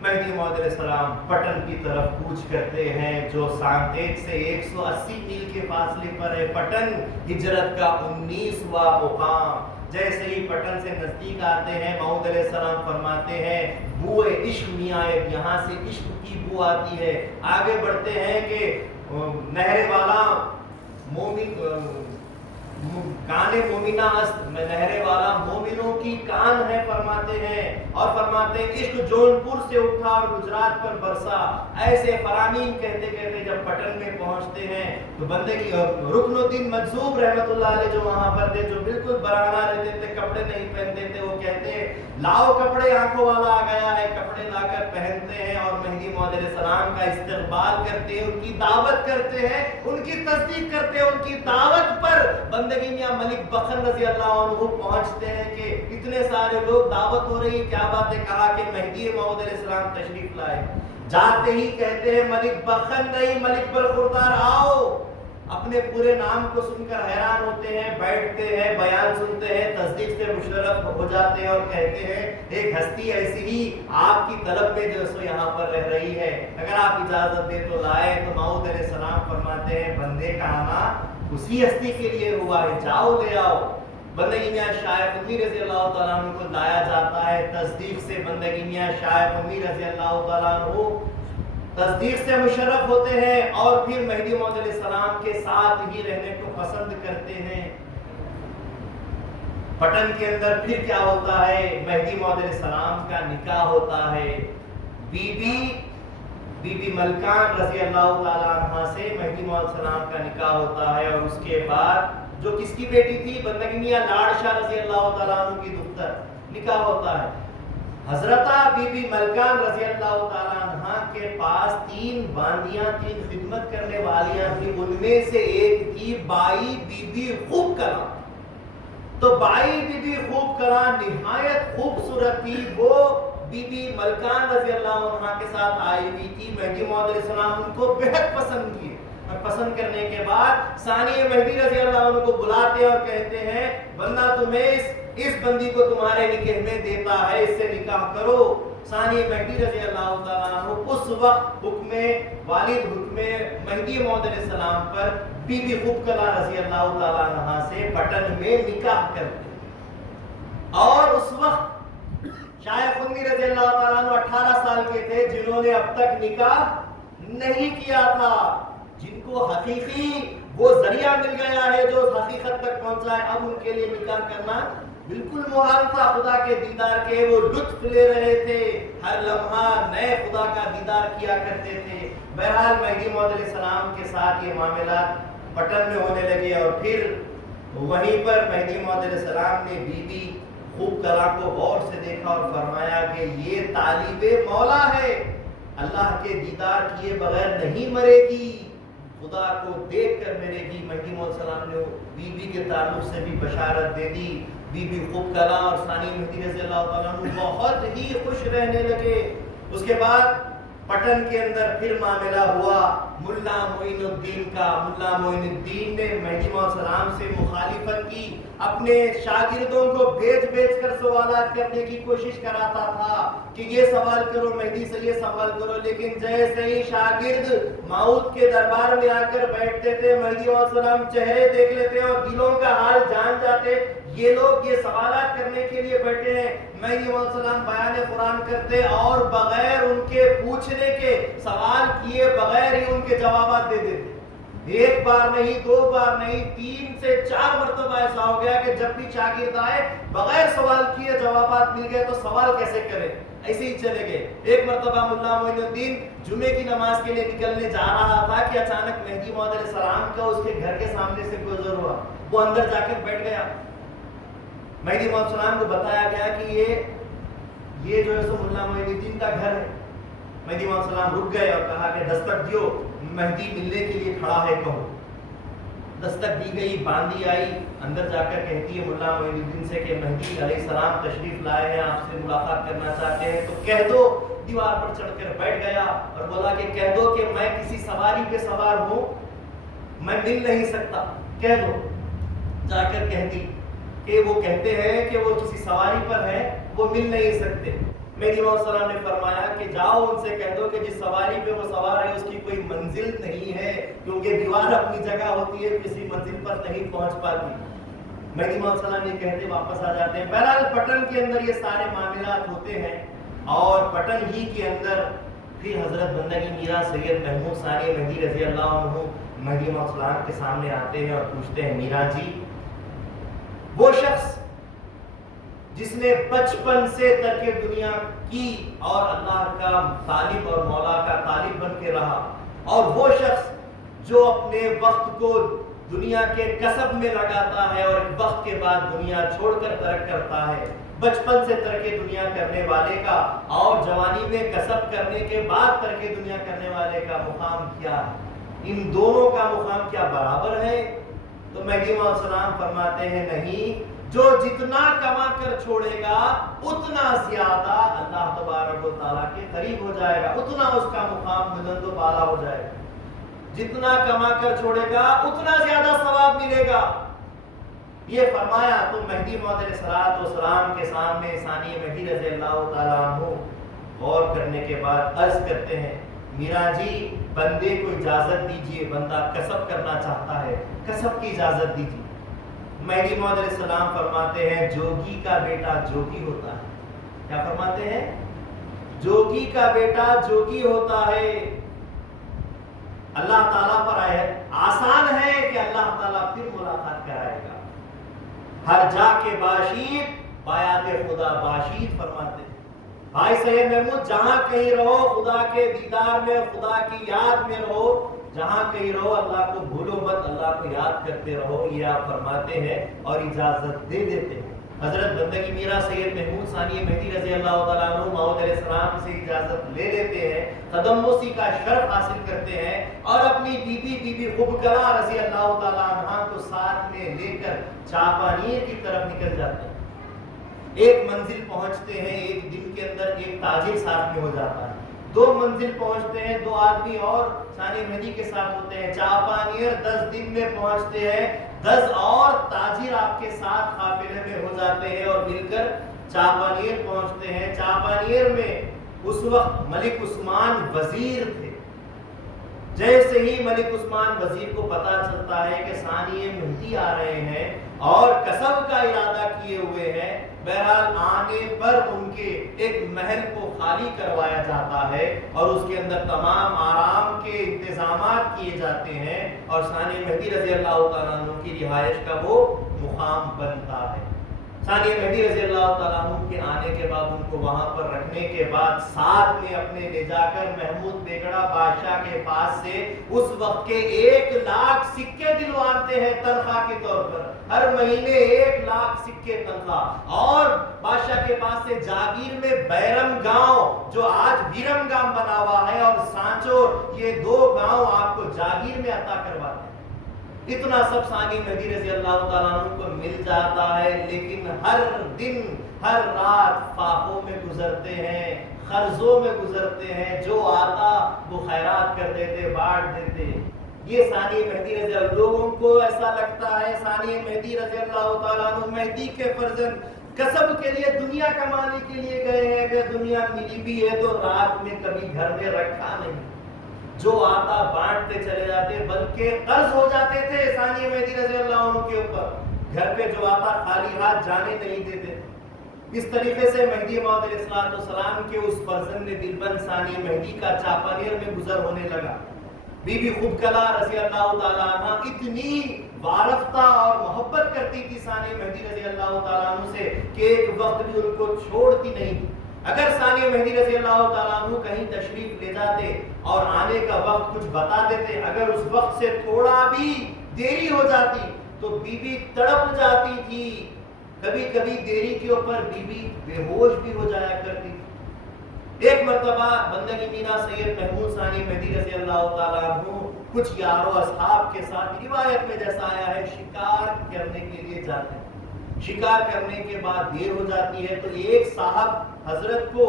مہدی موعود علیہ السلام پٹن کی طرف کوچ کرتے ہیں، جو ساندیج سے 180 میل کے فاصلے پر ہے۔ پٹن ہجرت کا 19واں مقام۔ جیسے ہی پٹن سے نزدیک آتے ہیں، موعود علیہ السلام فرماتے ہیں بوئے عشق میاں، یہاں سے عشق کی بو آتی ہے۔ آگے بڑھتے ہیں کہ نہر والا مومن کان مومنہ است، نہر والا مومنوں کی کان ہے فرماتے ہیں، اور فرماتے ہیں عشق جونپور سے اٹھا اور گجرات پر برسا۔ ایسے فرامین کہتے کہتے جب پٹن میں پہنچتے ہیں تو بندے کی رکن الدین مجذوب رحمت اللہ علیہ جو وہاں پر تھے، جو بالکل برہنہ رہتے تھے، کپڑے نہیں پہنتے تھے، وہ کہتے ہیں لاؤ کپڑے، آنکھوں والا آ گیا ہے، کپڑے لا کر پہنتے ہیں اور مہدی موعود علیہ السلام کا استقبال کرتے ہیں، ان کی دعوت کرتے ہیں، ان کی تصدیق کرتے ہیں۔ ان کی دعوت پر بندگی میاں ملک بخن رضی اللہ عنہ پہنچتے ہیں کہ اتنے سارے لوگ، دعوت ہو رہی ہے، کیا بات ہے؟ کہا کہ مہدی موعود علیہ السلام تشریف لائے۔ جاتے ہی کہتے ہیں ملک بخن نہیں، ملک برخوردار آؤ۔ اپنے پورے نام کو سن کر حیران ہوتے ہیں، بیٹھتے ہیں، بیان سنتے ہیں، تصدیق سے مشرف ہو جاتے ہیں اور کہتے ہیں ایک ہستی ایسی ہی آپ کی طلب میں جو سو یہاں پر رہ رہی ہے، اگر آپ اجازت دیں تو لائے۔ تو موعود علیہ السلام فرماتے ہیں بندے کا آنا اسی ہستی کے لیے ہوا ہے، جاؤ لے آؤ۔ بندگی میاں شاہ قطبی رضی اللہ تعالیٰ عنہ کو لایا جاتا ہے، تصدیق سے بندگی میاں شاہ قطبی رضی اللہ تعالیٰ عنہ تصدیق سے مشرف ہوتے ہیں اور پھر مہدی موعود علیہ السلام کے ساتھ ہی رہنے کو پسند کرتے ہیں۔ پٹن کے اندر پھر کیا ہوتا ہے؟ مہدی موعود علیہ السلام کا نکاح ہوتا ہے۔ بی بی ملکان رضی اللہ تعالیٰ عنہ سے مہدی موعود علیہ السلام کا نکاح ہوتا ہے، اور اس کے بعد جو کس کی بیٹی تھی؟ بندگی میاں لاڑ شاہ رضی اللہ تعالیٰ عنہ کی دختر، نکاح ہوتا ہے۔ حضرتہ بی بی ملکان رضی اللہ تعالیٰ عنہ کے پاس 3 باندیاں، 3 خدمت کرنے والیاں تھیں، ان میں سے ایک تھی بائی بی بی خوب کلاں۔ تو بائی بی بی خوب کلاں نہایت خوبصورت تھی، وہ بی بی ملکان رضی اللہ عنہ کے ساتھ آئی ہوئی تھی۔ مہدی موعود علیہ السلام ان کو بہت پسند کیے، اور پسند کرنے کے بعد ثانی مہدی رضی اللہ عنہ کو بلاتے اور کہتے ہیں بندہ تمہیں اس بندی کو تمہارے نکاح میں دیتا ہے، اس سے نکاح کرو۔ ثانی مہدی رضی اللہ تعالیٰ عنہ اس وقت والد حکم مہدی موعود علیہ السلام پر بی بی خوب کلاں رضی اللہ تعالیٰ عنہ سے پٹن میں نکاح کرتے، اور اس وقت شاہ قطبی رضی اللہ تعالیٰ عنہ 18 سال کے تھے، جنہوں نے اب تک نکاح نہیں کیا تھا، جن کو حقیقی وہ ذریعہ مل گیا ہے جو حقیقت تک پہنچا ہے، اب ان کے لیے نکاح کرنا بالکل محال تھا۔ خدا کے دیدار کے وہ لطف لے رہے تھے، ہر لمحہ نئے خدا کا دیدار کیا کرتے تھے۔ بہرحال مہدی موعود علیہ السلام کے ساتھ یہ معاملات پٹن میں ہونے لگے، اور پھر وہیں پر مہدی موعود علیہ السلام نے بی بی خوب کلاں کو غور سے دیکھا اور فرمایا کہ یہ طالب مولا ہے، اللہ کے دیدار کیے بغیر نہیں مرے گی، خدا کو دیکھ کر مرے گی۔ مہدی موعود علیہ السلام نے بی بی کے تعلق سے بھی بشارت دے دی۔ بی بی خوب کلاں اور ثانی مہدی رضی اللہ تعالیٰ عنہ بہت ہی خوش رہنے لگے۔ اس کے بعد پٹن کے اندر پھر معاملہ ہوا ملا معین الدین کا۔ ملا معین الدین نے مہدی موعود علیہ السلام سے مخالفت کی، اپنے شاگردوں کو بھیج کر سوالات کرنے کی کوشش کراتا تھا کہ یہ سوال کرو، مہدی سے یہ سوال کرو، لیکن جیسے ہی شاگرد موعود کے دربار میں آ کر بیٹھتے تھے، مہدی موعود علیہ السلام چہرے دیکھ لیتے اور دلوں کا حال جان جاتے، یہ لوگ یہ سوالات کرنے کے لیے بیٹھے ہیں۔ مہدی موعود علیہ السلام بیان قرآن کرتے اور بغیر ان کے پوچھنے کے، سوال کیے بغیر ہی ان کے جوابات دے دیتے۔ ایک بار نہیں، 2 بار نہیں، 3 سے 4 مرتبہ ایسا ہو گیا کہ جب بھی شاگرد آئے بغیر سوال کیے جوابات مل گئے تو سوال کیسے کرے، ایسے ہی چلے گئے۔ ایک مرتبہ ملا معین الدین جمعے کی نماز کے لیے نکلنے جا رہا تھا کہ اچانک مہدی موعود علیہ السلام کا اس کے گھر کے سامنے سے گزر ہوا، وہ اندر جا کر بیٹھ گیا۔ مہدی موعود علیہ السلام کو بتایا گیا کہ یہ جو ہے سو ملا معین الدین کا گھر ہے۔ مہدی موعود علیہ السلام رک گئے اور کہا کہ دستک دیو، مہدی ملنے کے لیے کھڑا ہے، کہو۔ دستک دی گئی، باندی آئی، اندر جا کر کہتی ہے ملا معین الدین سے کہ مہدی علیہ السلام تشریف لائے ہیں، آپ سے ملاقات کرنا چاہتے ہیں، تو کہہ دو۔ دیوار پر چڑھ کر بیٹھ گیا اور بولا کہ کہہ دو کہ میں کسی سواری پہ سوار ہوں، میں مل نہیں سکتا، کہہ دو۔ جا کر کہہ دی کہ وہ کہتے ہیں کہ وہ کسی سواری پر ہے، وہ مل نہیں سکتے۔ مہدی موعود علیہ السلام نے فرمایا کہ جاؤ ان سے کہہ دو کہ جس سواری پہ وہ سوار ہے اس کی کوئی منزل نہیں ہے، کیونکہ دیوار اپنی جگہ ہوتی ہے، کسی منزل پر نہیں پہنچ پاتی۔ مہدی موعود علیہ السلام یہ کہتے واپس آ جاتے ہیں۔ بہرحال پٹن کے اندر یہ سارے معاملات ہوتے ہیں، اور پٹن ہی کے اندر پھر حضرت بندگی میرا سید محمود ثانی مہدی رضی اللہ عنہ مہدی موعود کے سامنے آتے ہیں اور پوچھتے ہیں میرا جی وہ شخص جس نے بچپن سے ترک دنیا کی اور اللہ کا طالب اور مولا کا طالب بن کے رہا، اور وہ شخص جو اپنے وقت کو دنیا کے کسب میں لگاتا ہے اور ایک وقت کے بعد دنیا چھوڑ کر ترک کرتا ہے، بچپن سے ترک دنیا کرنے والے کا اور جوانی میں کسب کرنے کے بعد ترک دنیا کرنے والے کا مقام کیا ہے؟ ان دونوں کا مقام کیا برابر ہے؟ تو مہدی موعود السلام فرماتے ہیں نہیں، جو جتنا کما کر چھوڑے گا اتنا زیادہ اللہ تبارک و تعالیٰ کے قریب ہو جائے گا، اتنا اس کا مقام بلند و بالا ہو جائے گا۔ جتنا کما کر چھوڑے گا اتنا زیادہ ثواب ملے گا، یہ فرمایا۔ تو مہدی موعود علیہ السلام کے سامنے ثانی مہدی رضی اللہ تعالیٰ عنہ غور کرنے کے بعد عرض کرتے ہیں میرا جی بندے کو اجازت دیجئے، بندہ کسب کرنا چاہتا ہے، کسب کی اجازت دیجئے۔ مہدی موعود علیہ السلام فرماتے ہیں جوگی کا بیٹا جوگی ہوتا ہے۔ کیا فرماتے ہیں؟ جوگی کا بیٹا جوگی ہوتا ہے۔ اللہ تعالیٰ پر آسان ہے کہ اللہ تعالیٰ پھر ملاقات کرائے گا۔ ہر جا کے باشید بایات خدا باشید فرماتے ہیں۔ بھائی سید محمود جہاں کہیں رہو خدا کے دیدار میں، خدا کی یاد میں رہو، جہاں کہیں رہو اللہ کو بھولو مت، اللہ کو یاد کرتے رہو، یہ آپ فرماتے ہیں اور اجازت دے دیتے ہیں۔ حضرت بندگی میرا سید محمود ثانی مہدی رضی اللہ تعالیٰ عنہ موعود علیہ السلام سے اجازت لے لیتے ہیں، قدم بوسی کا شرف حاصل کرتے ہیں اور اپنی بی بی خوبکلا رضی اللہ تعالیٰ عنہ کو ساتھ میں لے کر چاپانیر کی طرف نکل جاتے ہیں۔ ایک منزل پہنچتے ہیں، ایک دن کے اندر ایک تاجر ساتھ میں ہو جاتا ہے، 2 منزل پہنچتے ہیں، 2 آدمی اور ثانی مہدی کے ساتھ ہوتے ہیں، چاپانیر 10 دن میں پہنچتے ہیں، 10 اور تاجر آپ کے ساتھ قافلے میں ہو جاتے ہیں اور مل کر چاپانیر پہنچتے ہیں۔ چاپانیر میں اس وقت ملک عثمان وزیر تھے۔ جیسے ہی ملک عثمان وزیر کو پتا چلتا ہے کہ ثانی مہدی آ رہے ہیں اور کسب کا ارادہ کیے ہوئے ہیں، بہرحال آنے پر ان کے ایک محل کو خالی کروایا جاتا ہے اور اس کے اندر تمام آرام کے انتظامات کیے جاتے ہیں اور ثانی مہدی رضی اللہ تعالیٰ عنہ کی رہائش کا وہ مقام بنتا ہے۔ ثانی مہدی رضی اللہ تعالیٰ عنہ کے آنے کے بعد ان کو وہاں پر رکھنے کے بعد ساتھ میں اپنے لے جا کر محمود بیگڑا بادشاہ کے پاس سے اس وقت کے 1 لاکھ سکے دلواتے ہیں تنخواہ کے طور پر، ہر مہینے 1 لاکھ سکے تنخواہ، اور بادشاہ کے پاس سے جاگیر میں بیرم گاؤں جو آج بیرم گام بنا ہوا ہے اور سانچور، یہ 2 گاؤں آپ کو جاگیر میں عطا کرواتے ہیں۔ اتنا سب ثانی مہدی رضی اللہ تعالیٰ عنہ کو مل جاتا ہے، لیکن ہر دن ہر رات فاقوں میں گزرتے ہیں، قرضوں میں گزرتے ہیں، جو آتا وہ خیرات کر دیتے، بانٹ دیتے۔ یہ ثانی مہدی رضی اللہ، لوگوں کو ایسا لگتا ہے ثانی مہدی رضی اللہ تعالیٰ عنہ مہدی کے فرزند کسب کے لیے دنیا کمانے کے لیے گئے ہیں، اگر دنیا ملی بھی ہے تو رات میں کبھی گھر میں رکھا نہیں، جو آتا بانٹتے چلے جاتے، بلکہ قرض ہو جاتے تھے ثانی مہدی رضی اللہ عنہ کے اوپر، گھر پہ جو آتا خالی ہاتھ جانے نہیں دیتے۔ اس طریقے سے مہدی موعود علیہ السلام کے اس فرزند دلبند ثانی مہدی کا چاپانیر میں گزر ہونے لگا۔ بی بی خوبکلا رضی اللہ تعالیٰ عنہ اتنی وارفتہ اور محبت کرتی تھی ثانی مہدی رضی اللہ تعالیٰ عنہ سے کہ ایک وقت بھی ان کو چھوڑتی نہیں تھی۔ اگر ثانی مہدی رضی اللہ تعالیٰ عنہ کہیں تشریف لے جاتے اور آنے کا وقت کچھ بتا دیتے، اگر اس وقت سے تھوڑا بھی دیری ہو جاتی تو بی بی تڑپ جاتی تھی، کبھی کبھی دیری کے اوپر بی بی بے ہوش بھی ہو جایا کرتی تھی۔ ایک مرتبہ بندگی میرا سید محمود ثانی مہدی رضی اللہ تعالیٰ عنہ کچھ یارو اصحاب کے ساتھ، روایت میں جیسا آیا ہے، شکار کرنے کے لیے جاتے ہیں۔ شکار کرنے کے بعد دیر ہو جاتی ہے تو ایک صاحب حضرت کو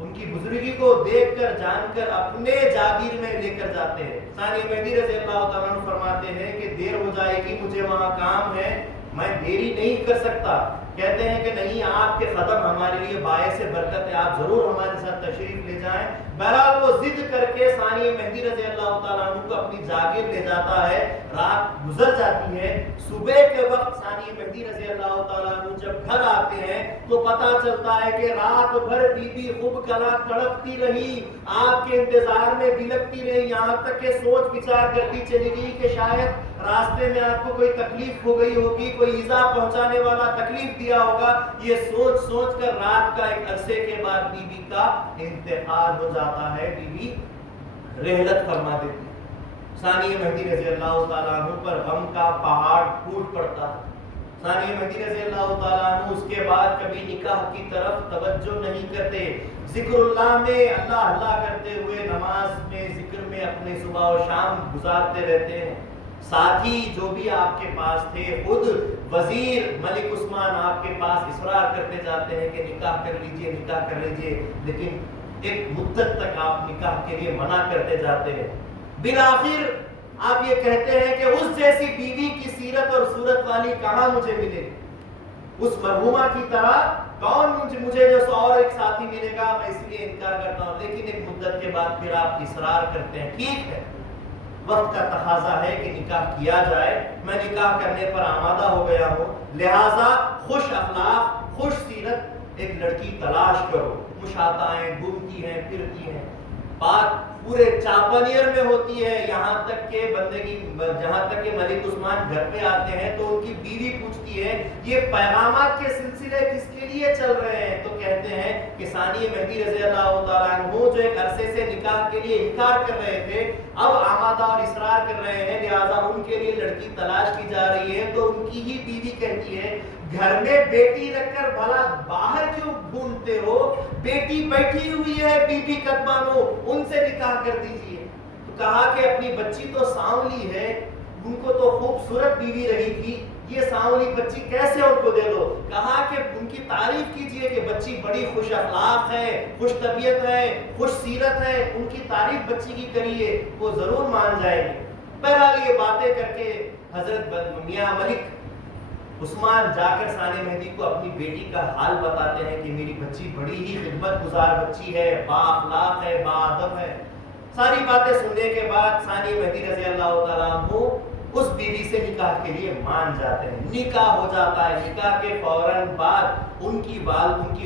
ان کی بزرگی کو دیکھ کر جان کر اپنے جاگیر میں لے کر جاتے ہیں۔ ثانی مہدی رضی اللہ تعالیٰ عنہ فرماتے ہیں کہ دیر ہو جائے گی، مجھے وہاں کام ہے، میں دیری نہیں کر سکتا. کہتے ہیں کہ نہیں، آپ کے قدم ہمارے لیے باعث برکت ہے، آپ ضرور ہمارے ساتھ تشریف لے جائیں. بہرحال وہ ضد کر کے ثانی مہدی رضی اللہ تعالیٰ عنہ کو اپنی جاگیر لے جاتا ہے. رات گزر جاتی ہے. صبح کے وقت ثانی مہدی رضی اللہ تعالیٰ عنہ جب گھر آتے ہیں تو پتا چلتا ہے کہ رات بھر بی بی خوب کلا تڑپتی رہی، آپ کے انتظار میں بلکتی رہی، یہاں تک کہ سوچ بچار کرتی چلی گئی کہ شاید راستے میں آپ کو کوئی تکلیف ہو گئی ہوگی، کوئی ایذا پہنچانے والا تکلیف دیا ہوگا. یہ سوچ سوچ کر رات کا ایک عرصے کے بعد بی بی کا انتقال ہو جاتا ہے. بی بی رحلت فرما دیتی. ثانی مہدی رضی اللہ تعالیٰ عنہ پر غم کا پہاڑ ٹوٹ پڑتا ہے. ثانی مہدی رضی اللہ تعالیٰ عنہ اس کے بعد کبھی نکاح کی طرف توجہ نہیں کرتے. ذکر اللہ میں اللہ اللہ کرتے ہوئے، نماز میں، ذکر میں اپنے صبح و شام گزارتے رہتے ہیں. ساتھی جو بھی آپ کے پاس تھے، خود وزیر ملک عثمان آپ کے پاس اصرار کرتے جاتے ہیں کہ نکاح کر لیجئے، نکاح کر لیجئے، لیکن ایک مدت تک آپ نکاح کے لیے منع کرتے جاتے ہیں. بالآخر آپ یہ کہتے ہیں کہ اس جیسی بیوی کی سیرت اور صورت والی کہاں مجھے ملے، اس مرحومہ کی طرح کون مجھے جو اور ایک ساتھی ملے گا، میں اس لیے انکار کرتا ہوں. لیکن ایک مدت کے بعد پھر آپ اصرار کرتے ہیں. ٹھیک ہے، وقت کا تقاضا ہے کہ نکاح کیا جائے، میں نکاح کرنے پر آمادہ ہو گیا ہوں، لہٰذا خوش اخلاق، خوش سیرت ایک لڑکی تلاش کرو. مشاتائیں گھومتی ہیں، پھرتی ہیں، بات پورے چاپانیر میں ہوتی ہے. یہاں تک کہ بندگی، جہاں تک کہ ملک عثمان گھر پہ آتے ہیں تو ان کی بیوی پوچھتی ہے یہ پیغامات کے سلسلے کس کے لیے چل رہے ہیں؟ تو کہتے ہیں کہ ثانی مہدی رضی اللہ تعالیٰ عنہ جو ایک عرصے سے نکاح کے لیے انکار کر رہے تھے، اب آمادہ اور اصرار کر رہے ہیں، لہٰذا ان کے لیے لڑکی تلاش کی جا رہی ہے. تو ان کی ہی بیوی کہتی ہے گھر میں بیٹی رکھ کر بھلا باہر کیوں ڈھونڈتے ہو؟ بیٹی بیٹھی ہوئی ہے بی بی قدمانو، ان سے نکاح کر دیجئے. تو کہا کہ اپنی بچی تو سانولی ہے، ان کو تو خوبصورت بیوی رہی تھی، یہ سانولی بچی کیسے ان کو دے دو؟ کہا کہ ان کی تعریف کیجئے کہ بچی بڑی خوش اخلاق ہے، خوش طبیعت ہے، خوش سیرت ہے، ان کی تعریف بچی کی کریے، وہ ضرور مان جائے گی. بہرحال یہ باتیں کر کے حضرت میاں ملک عثمان جا کر ثانی مہدی کو اپنی بیٹی کا حال بتاتے ہیں کہ میری بچی بڑی ہی خدمت گزار بچی ہے، با اخلاق ہے، با ادب ہے. ساری باتیں سننے کے بعد ثانی مہدی رضی اللہ تعالیٰ عنہ اس بیوی سے نکاح کے لیے مان جاتے ہیں. نکاح ہو جاتا ہے. نکاح کے فوراً بعد ان کی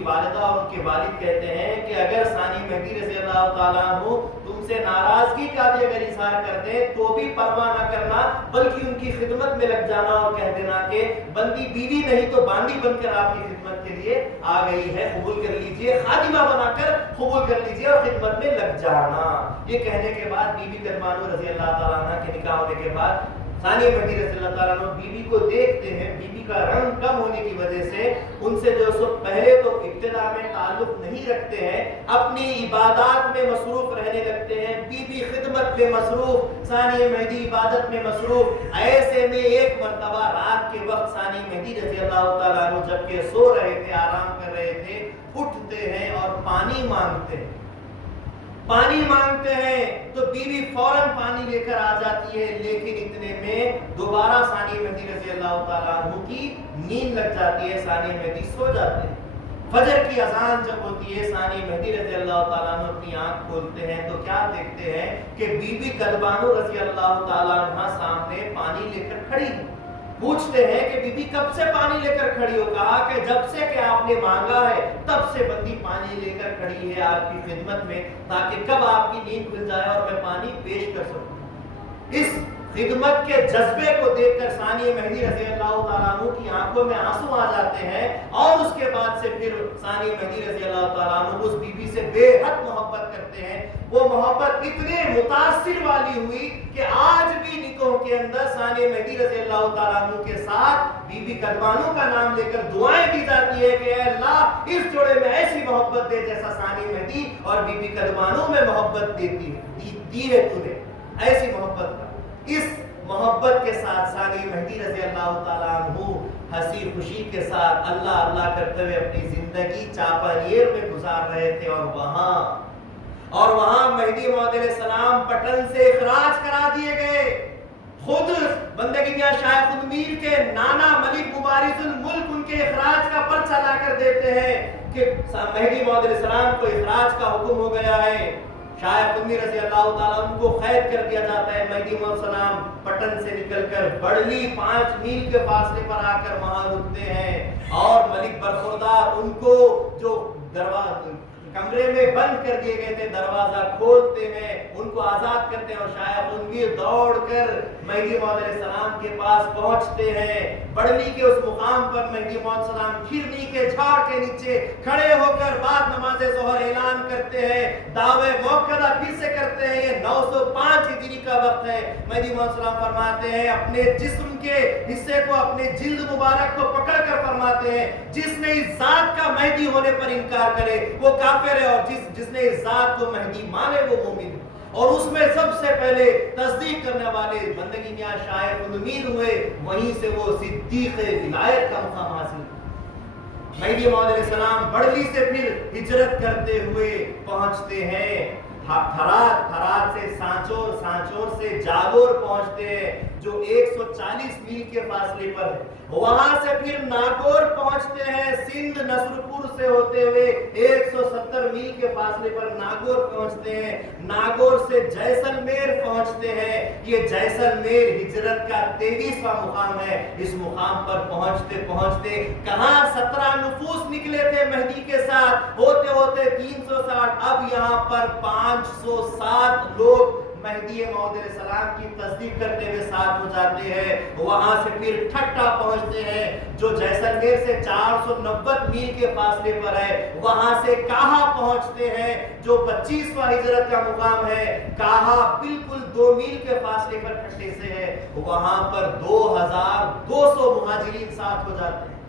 والدہ اور ان کے والد کہتے ہیں کہ اگر ثانی مہدی رضی اللہ تعالیٰ عنہ تم سے ناراضگی کا بھی اگر اظہار کرتے تو بھی پرواہ نہ کرنا، بلکہ ان کی خدمت میں لگ جانا اور کہہ دینا کہ بندی بیوی نہیں تو باندی بن کر آپ کی خدمت کے لیے آ گئی ہے، قبول کر لیجئے، خادمہ بنا کر قبول کر لیجئے اور خدمت میں لگ جانا. یہ کہنے کے بعد بی بی قدمانو رضی اللہ تعالیٰ عنہ کے نکاح ہونے کے بعد ثانی مہدی رضی اللہ تعالیٰ عنہ بیوی کو دیکھتے ہیں. بیوی کا رنگ کم ہونے کی وجہ سے ان سے جو سو پہلے تو ابتدا میں تعلق نہیں رکھتے ہیں، اپنی عبادات میں مصروف رہنے لگتے ہیں. بیوی خدمت میں مصروف، ثانی مہدی عبادت میں مصروف. ایسے میں ایک مرتبہ رات کے وقت ثانی مہدی رضی اللہ تعالیٰ عنہ جبکہ سو رہے تھے، آرام کر رہے تھے، اٹھتے ہیں اور پانی مانگتے ہیں. پانی مانگتے ہیں تو بیوی فوراً پانی لے کر آ جاتی ہے، لیکن اتنے میں دوبارہ ثانی مہدی رضی اللہ تعالیٰ عنہ کی نیند لگ جاتی ہے، ثانی مہدی سو جاتے ہیں. فجر کی اذان جب ہوتی ہے، ثانی مہدی رضی اللہ تعالیٰ عنہ اپنی آنکھ کھولتے ہیں تو کیا دیکھتے ہیں کہ بی بی قدمانو رضی اللہ تعالیٰ عنہ سامنے پانی لے کر کھڑی ہے. پوچھتے ہیں کہ بی بی کب سے پانی لے کر کھڑی ہو؟ کہا کہ جب سے کہ آپ نے مانگا ہے تب سے بندی پانی لے کر کھڑی ہے آپ کی خدمت میں، تاکہ کب آپ کی نیند کھل جائے اور میں پانی پیش کر سکوں. اس خدمت کے جذبے کو دیکھ کر ثانی مہدی رضی اللہ تعالیٰ عنہ کی آنکھوں میں آنسو آ جاتے ہیں، اور اس کے بعد سے پھر ثانی مہدی رضی اللہ تعالیٰ عنہ اس بی بی سے بے حد محبت کرتے ہیں. وہ محبت اتنے متاثر والی ہوئی کہ آج بھی نکاح کے اندر ثانی مہدی رضی اللہ تعالیٰ عنہ کے ساتھ بی بی قدمانو کا نام لے کر دعائیں دی جاتی ہے کہ اے اللہ اس جوڑے میں ایسی محبت دے جیسا ثانی مہدی اور بی بی قدمانو میں محبت دی ہے تو نے ایسی محبت کا. اس محبت کے ساتھ ثانی مہدی رضی اللہ تعالیٰ عنہ ہنسی خوشی کے ساتھ اللہ اللہ کرتے ہوئے اپنی زندگی چاپانیر میں گزار رہے تھے. اور وہاں مہدی موعود علیہ السلام پٹن سے اخراج کرا دیے گئے. خود بندگی میاں شاہ خود میر کے نانا ملک مبارز الملک ان کے اخراج کا پرچہ لا کر دیتے ہیں کہ مہدی موعود علیہ السلام کو اخراج کا حکم ہو گیا ہے. شاہ خود میر رضی اللہ تعالیٰ ان کو قید کر دیا جاتا ہے. مہدی موعود علیہ السلام پٹن سے نکل کر بڑھلی 5 میل کے فاصلے پر آ کر وہاں رکتے ہیں اور ملک برخوردار ان کو جو کمرے میں بند کر دیے گئے تھے دروازہ کھولتے ہیں, ان کو آزاد کرتے ہیں اور شاہ خود میر دوڑ کر مہدی موعود علیہ السلام کے پاس پہنچتے ہیں. بڑھلی کے اس مقام پر مہدی موعود علیہ السلام کھرنی کے جھاڑ کے نیچے کھڑے ہو کر بعد نماز ظہر اعلان کرتے ہیں, دعوے موقعہ پھر سے کرتے ہیں. یہ 905 ہجری کا وقت ہے. مہدی موعود علیہ السلام فرماتے ہیں اپنے جسم کے حصے کو اپنے جلد مبارک کو پکڑ کر فرماتے ہیں جس نے اس ذات کا مہدی ہونے پر انکار کرے وہ کافر ہے اور جس نے اس ذات کو مہدی مانے وہ مومن ہے. اور اس میں سب سے پہلے تصدیق کرنے والے بندگی میاں شاہ خود میر ہوئے, وہیں سے وہ صدیق ولایت کا مقام حاصل کیا. مہدی موعود علیہ السلام بڑھلی سے پھر ہجرت کرتے ہوئے پہنچتے ہیں تھرات سے سانچور, سانچور سے جالور پہنچتے ہیں جو 140 میل کے فاصلے پر ہے. وہاں سے پھر ناگور پہنچتے ہیں, سندھ نصرپور سے ہوتے ہوئے 170 میل کے فاصلے پر ناگور پہنچتے ہیں. ناگور سے جیسلمیر پہنچتے ہیں. یہ جیسلمیر ہجرت کا 23واں مقام ہے. اس مقام پر پہنچتے پہنچتے کہاں 17 نفوس نکلے تھے مہدی کے ساتھ, ہوتے ہوتے 360, اب یہاں پر 507 لوگ مہدی موعود علیہ السلام کی تصدیق کرتے ہوئے ساتھ ہو جاتے ہیں. وہاں سے پھر ٹھٹا پہنچتے ہیں جو جیسلمیر سے 490 میل کے فاصلے پر ہے. وہاں سے کاہا پہنچتے ہیں جو 25واں ہجرت کا مقام ہے. کاہا بالکل 2 میل کے فاصلے پر ٹھٹے سے ہے. وہاں پر 2200 مہاجرین ساتھ ہو جاتے ہیں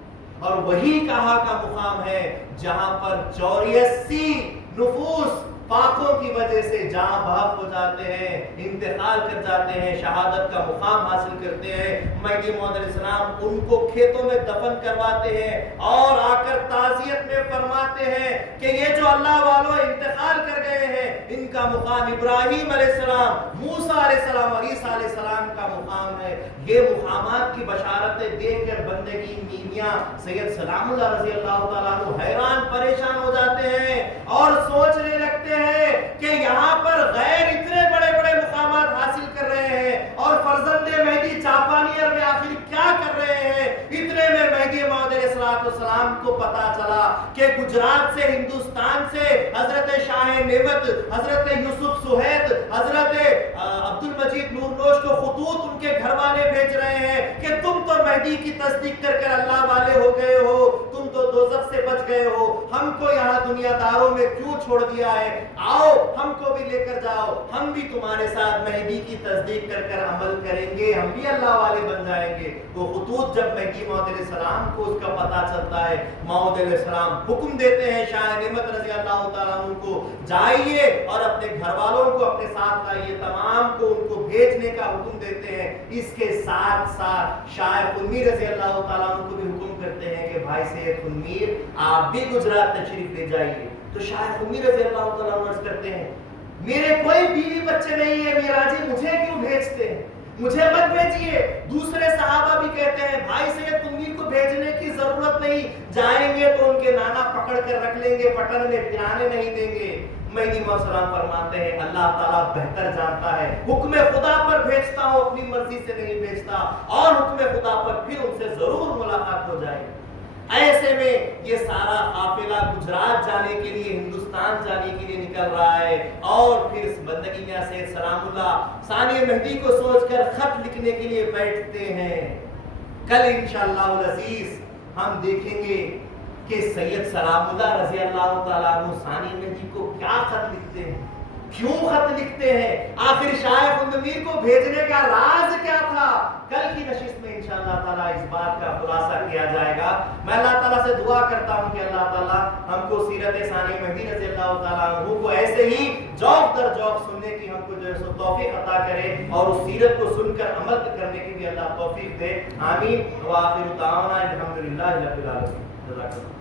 اور وہی کاہا کا مقام ہے جہاں پر 84 نفوس پاکوں کی وجہ سے جاں بحق ہو جاتے ہیں, انتقال کر جاتے ہیں, شہادت کا مقام حاصل کرتے ہیں. مہدی موعود علیہ السلام ان کو کھیتوں میں دفن کرواتے ہیں اور آ کر تعزیت میں فرماتے ہیں کہ یہ جو اللہ والوں انتقال کر گئے ہیں ان کا مقام ابراہیم علیہ السلام, موسیٰ علیہ السلام اور عیسیٰ علیہ السلام کا مقام ہے. یہ مقامات کی بشارتیں دیکھ کر بندگی میاں سید سلام اللہ رضی اللہ تعالیٰ عنہ حیران پریشان ہو جاتے ہیں اور سوچنے لگتے ہیں کہ یہاں پر غیر اتنے بڑے بڑے مقامات حاصل کر رہے ہیں اور فرزند مہدی چاپانیر میں آخر کیا کر رہے ہیں. اتنے میں مہدی موعود علیہ السلام کو پتا چلا کہ گجرات سے, ہندوستان سے حضرت شاہ نعمت, حضرت یوسف سہید, حضرت عبد المجید نورنوش کو خطوط ان کے گھر والے بھیج رہے ہیں کہ تم تو مہدی کی تصدیق کر کر اللہ والے ہو گئے ہو, تم تو دوزخ سے بچ گئے ہو, ہم کو یہاں دنیا داروں میں کیوں چھوڑ دیا ہے, آؤ ہم کو بھی لے کر جاؤ, ہم بھی تمہارے ساتھ مہدی کی تصدیق کر کر عمل کریں گے, ہم بھی اللہ والے بن جائیں گے. وہ خطوط جب مہدی موعود علیہ السلام کو اس کا پتہ چلتا ہے, موعود علیہ السلام حکم دیتے ہیں شاہ نعمت رضی اللہ تعالیٰ عنہ کو, جائیے اور اپنے گھر والوں کو اپنے ساتھ لائیے, تمام کو ان کو بھیجنے کا حکم دیتے ہیں. اس کے ساتھ ساتھ شاہ خود میر رضی اللہ تعالیٰ عنہ کو بھی حکم کرتے ہیں کہ بھائی سید خود میر آپ بھی گجرات تشریف لے جائیے. تو شاہ خود میر رضی اللہ تعالیٰ عنہ عرض کرتے ہیں میرے کوئی بیوی بچے نہیں ہے میرا جی, مجھے کیوں بھیجتے ہیں, مجھے مت بھیجیے. دوسرے صحابہ بھی کہتے ہیں بھائی سید خود میر کو بھیجنے کی ضرورت نہیں, جائیں گے تو ان کے نانا پکڑ کر رکھ لیں گے پٹن میں, پھرانے نہیں دیں گے. مہدی موعود السلام فرماتے ہیں اللہ تعالیٰ بہتر جانتا ہے, حکم خدا پر بھیجتا ہوں, اپنی مرضی سے نہیں بھیجتا, اور حکم خدا پر پھر ان سے ضرور ملاقات ہو جائے. ایسے میں یہ سارا قافلہ گجرات جانے کے لیے, ہندوستان جانے کے لیے نکل رہا ہے اور پھر بندگی میاں سید سلام اللہ ثانی مہدی کو سوچ کر خط لکھنے کے لیے بیٹھتے ہیں. کل انشاءاللہ العزیز ہم دیکھیں گے کہ سید سلام اللہ رضی اللہ تعالیٰ عنہ ثانی مہدی کو کیا خط لکھتے ہیں, کیوں خط لکھتے ہیں, آخر شاہ خود میر کو بھیجنے کا راز کیا تھا. کل کی نشست میں انشاءاللہ تعالیٰ اس بات کا خلاصہ کیا جائے گا. میں اللہ تعالیٰ سے دعا کرتا ہوں کہ اللہ تعالیٰ ہم کو سیرت ثانی مہدی رضی اللہ تعالیٰ عنہ کو ایسے ہی ذوق در ذوق سننے کی ہم کو جو ہے سو توفیق عطا کرے اور اس سیرت کو سن کر عمل کرنے کی بھی اللہ توفیق دے. آمین. وآخر دعوانا الحمدللہ رب العالمین. جزاک اللہ.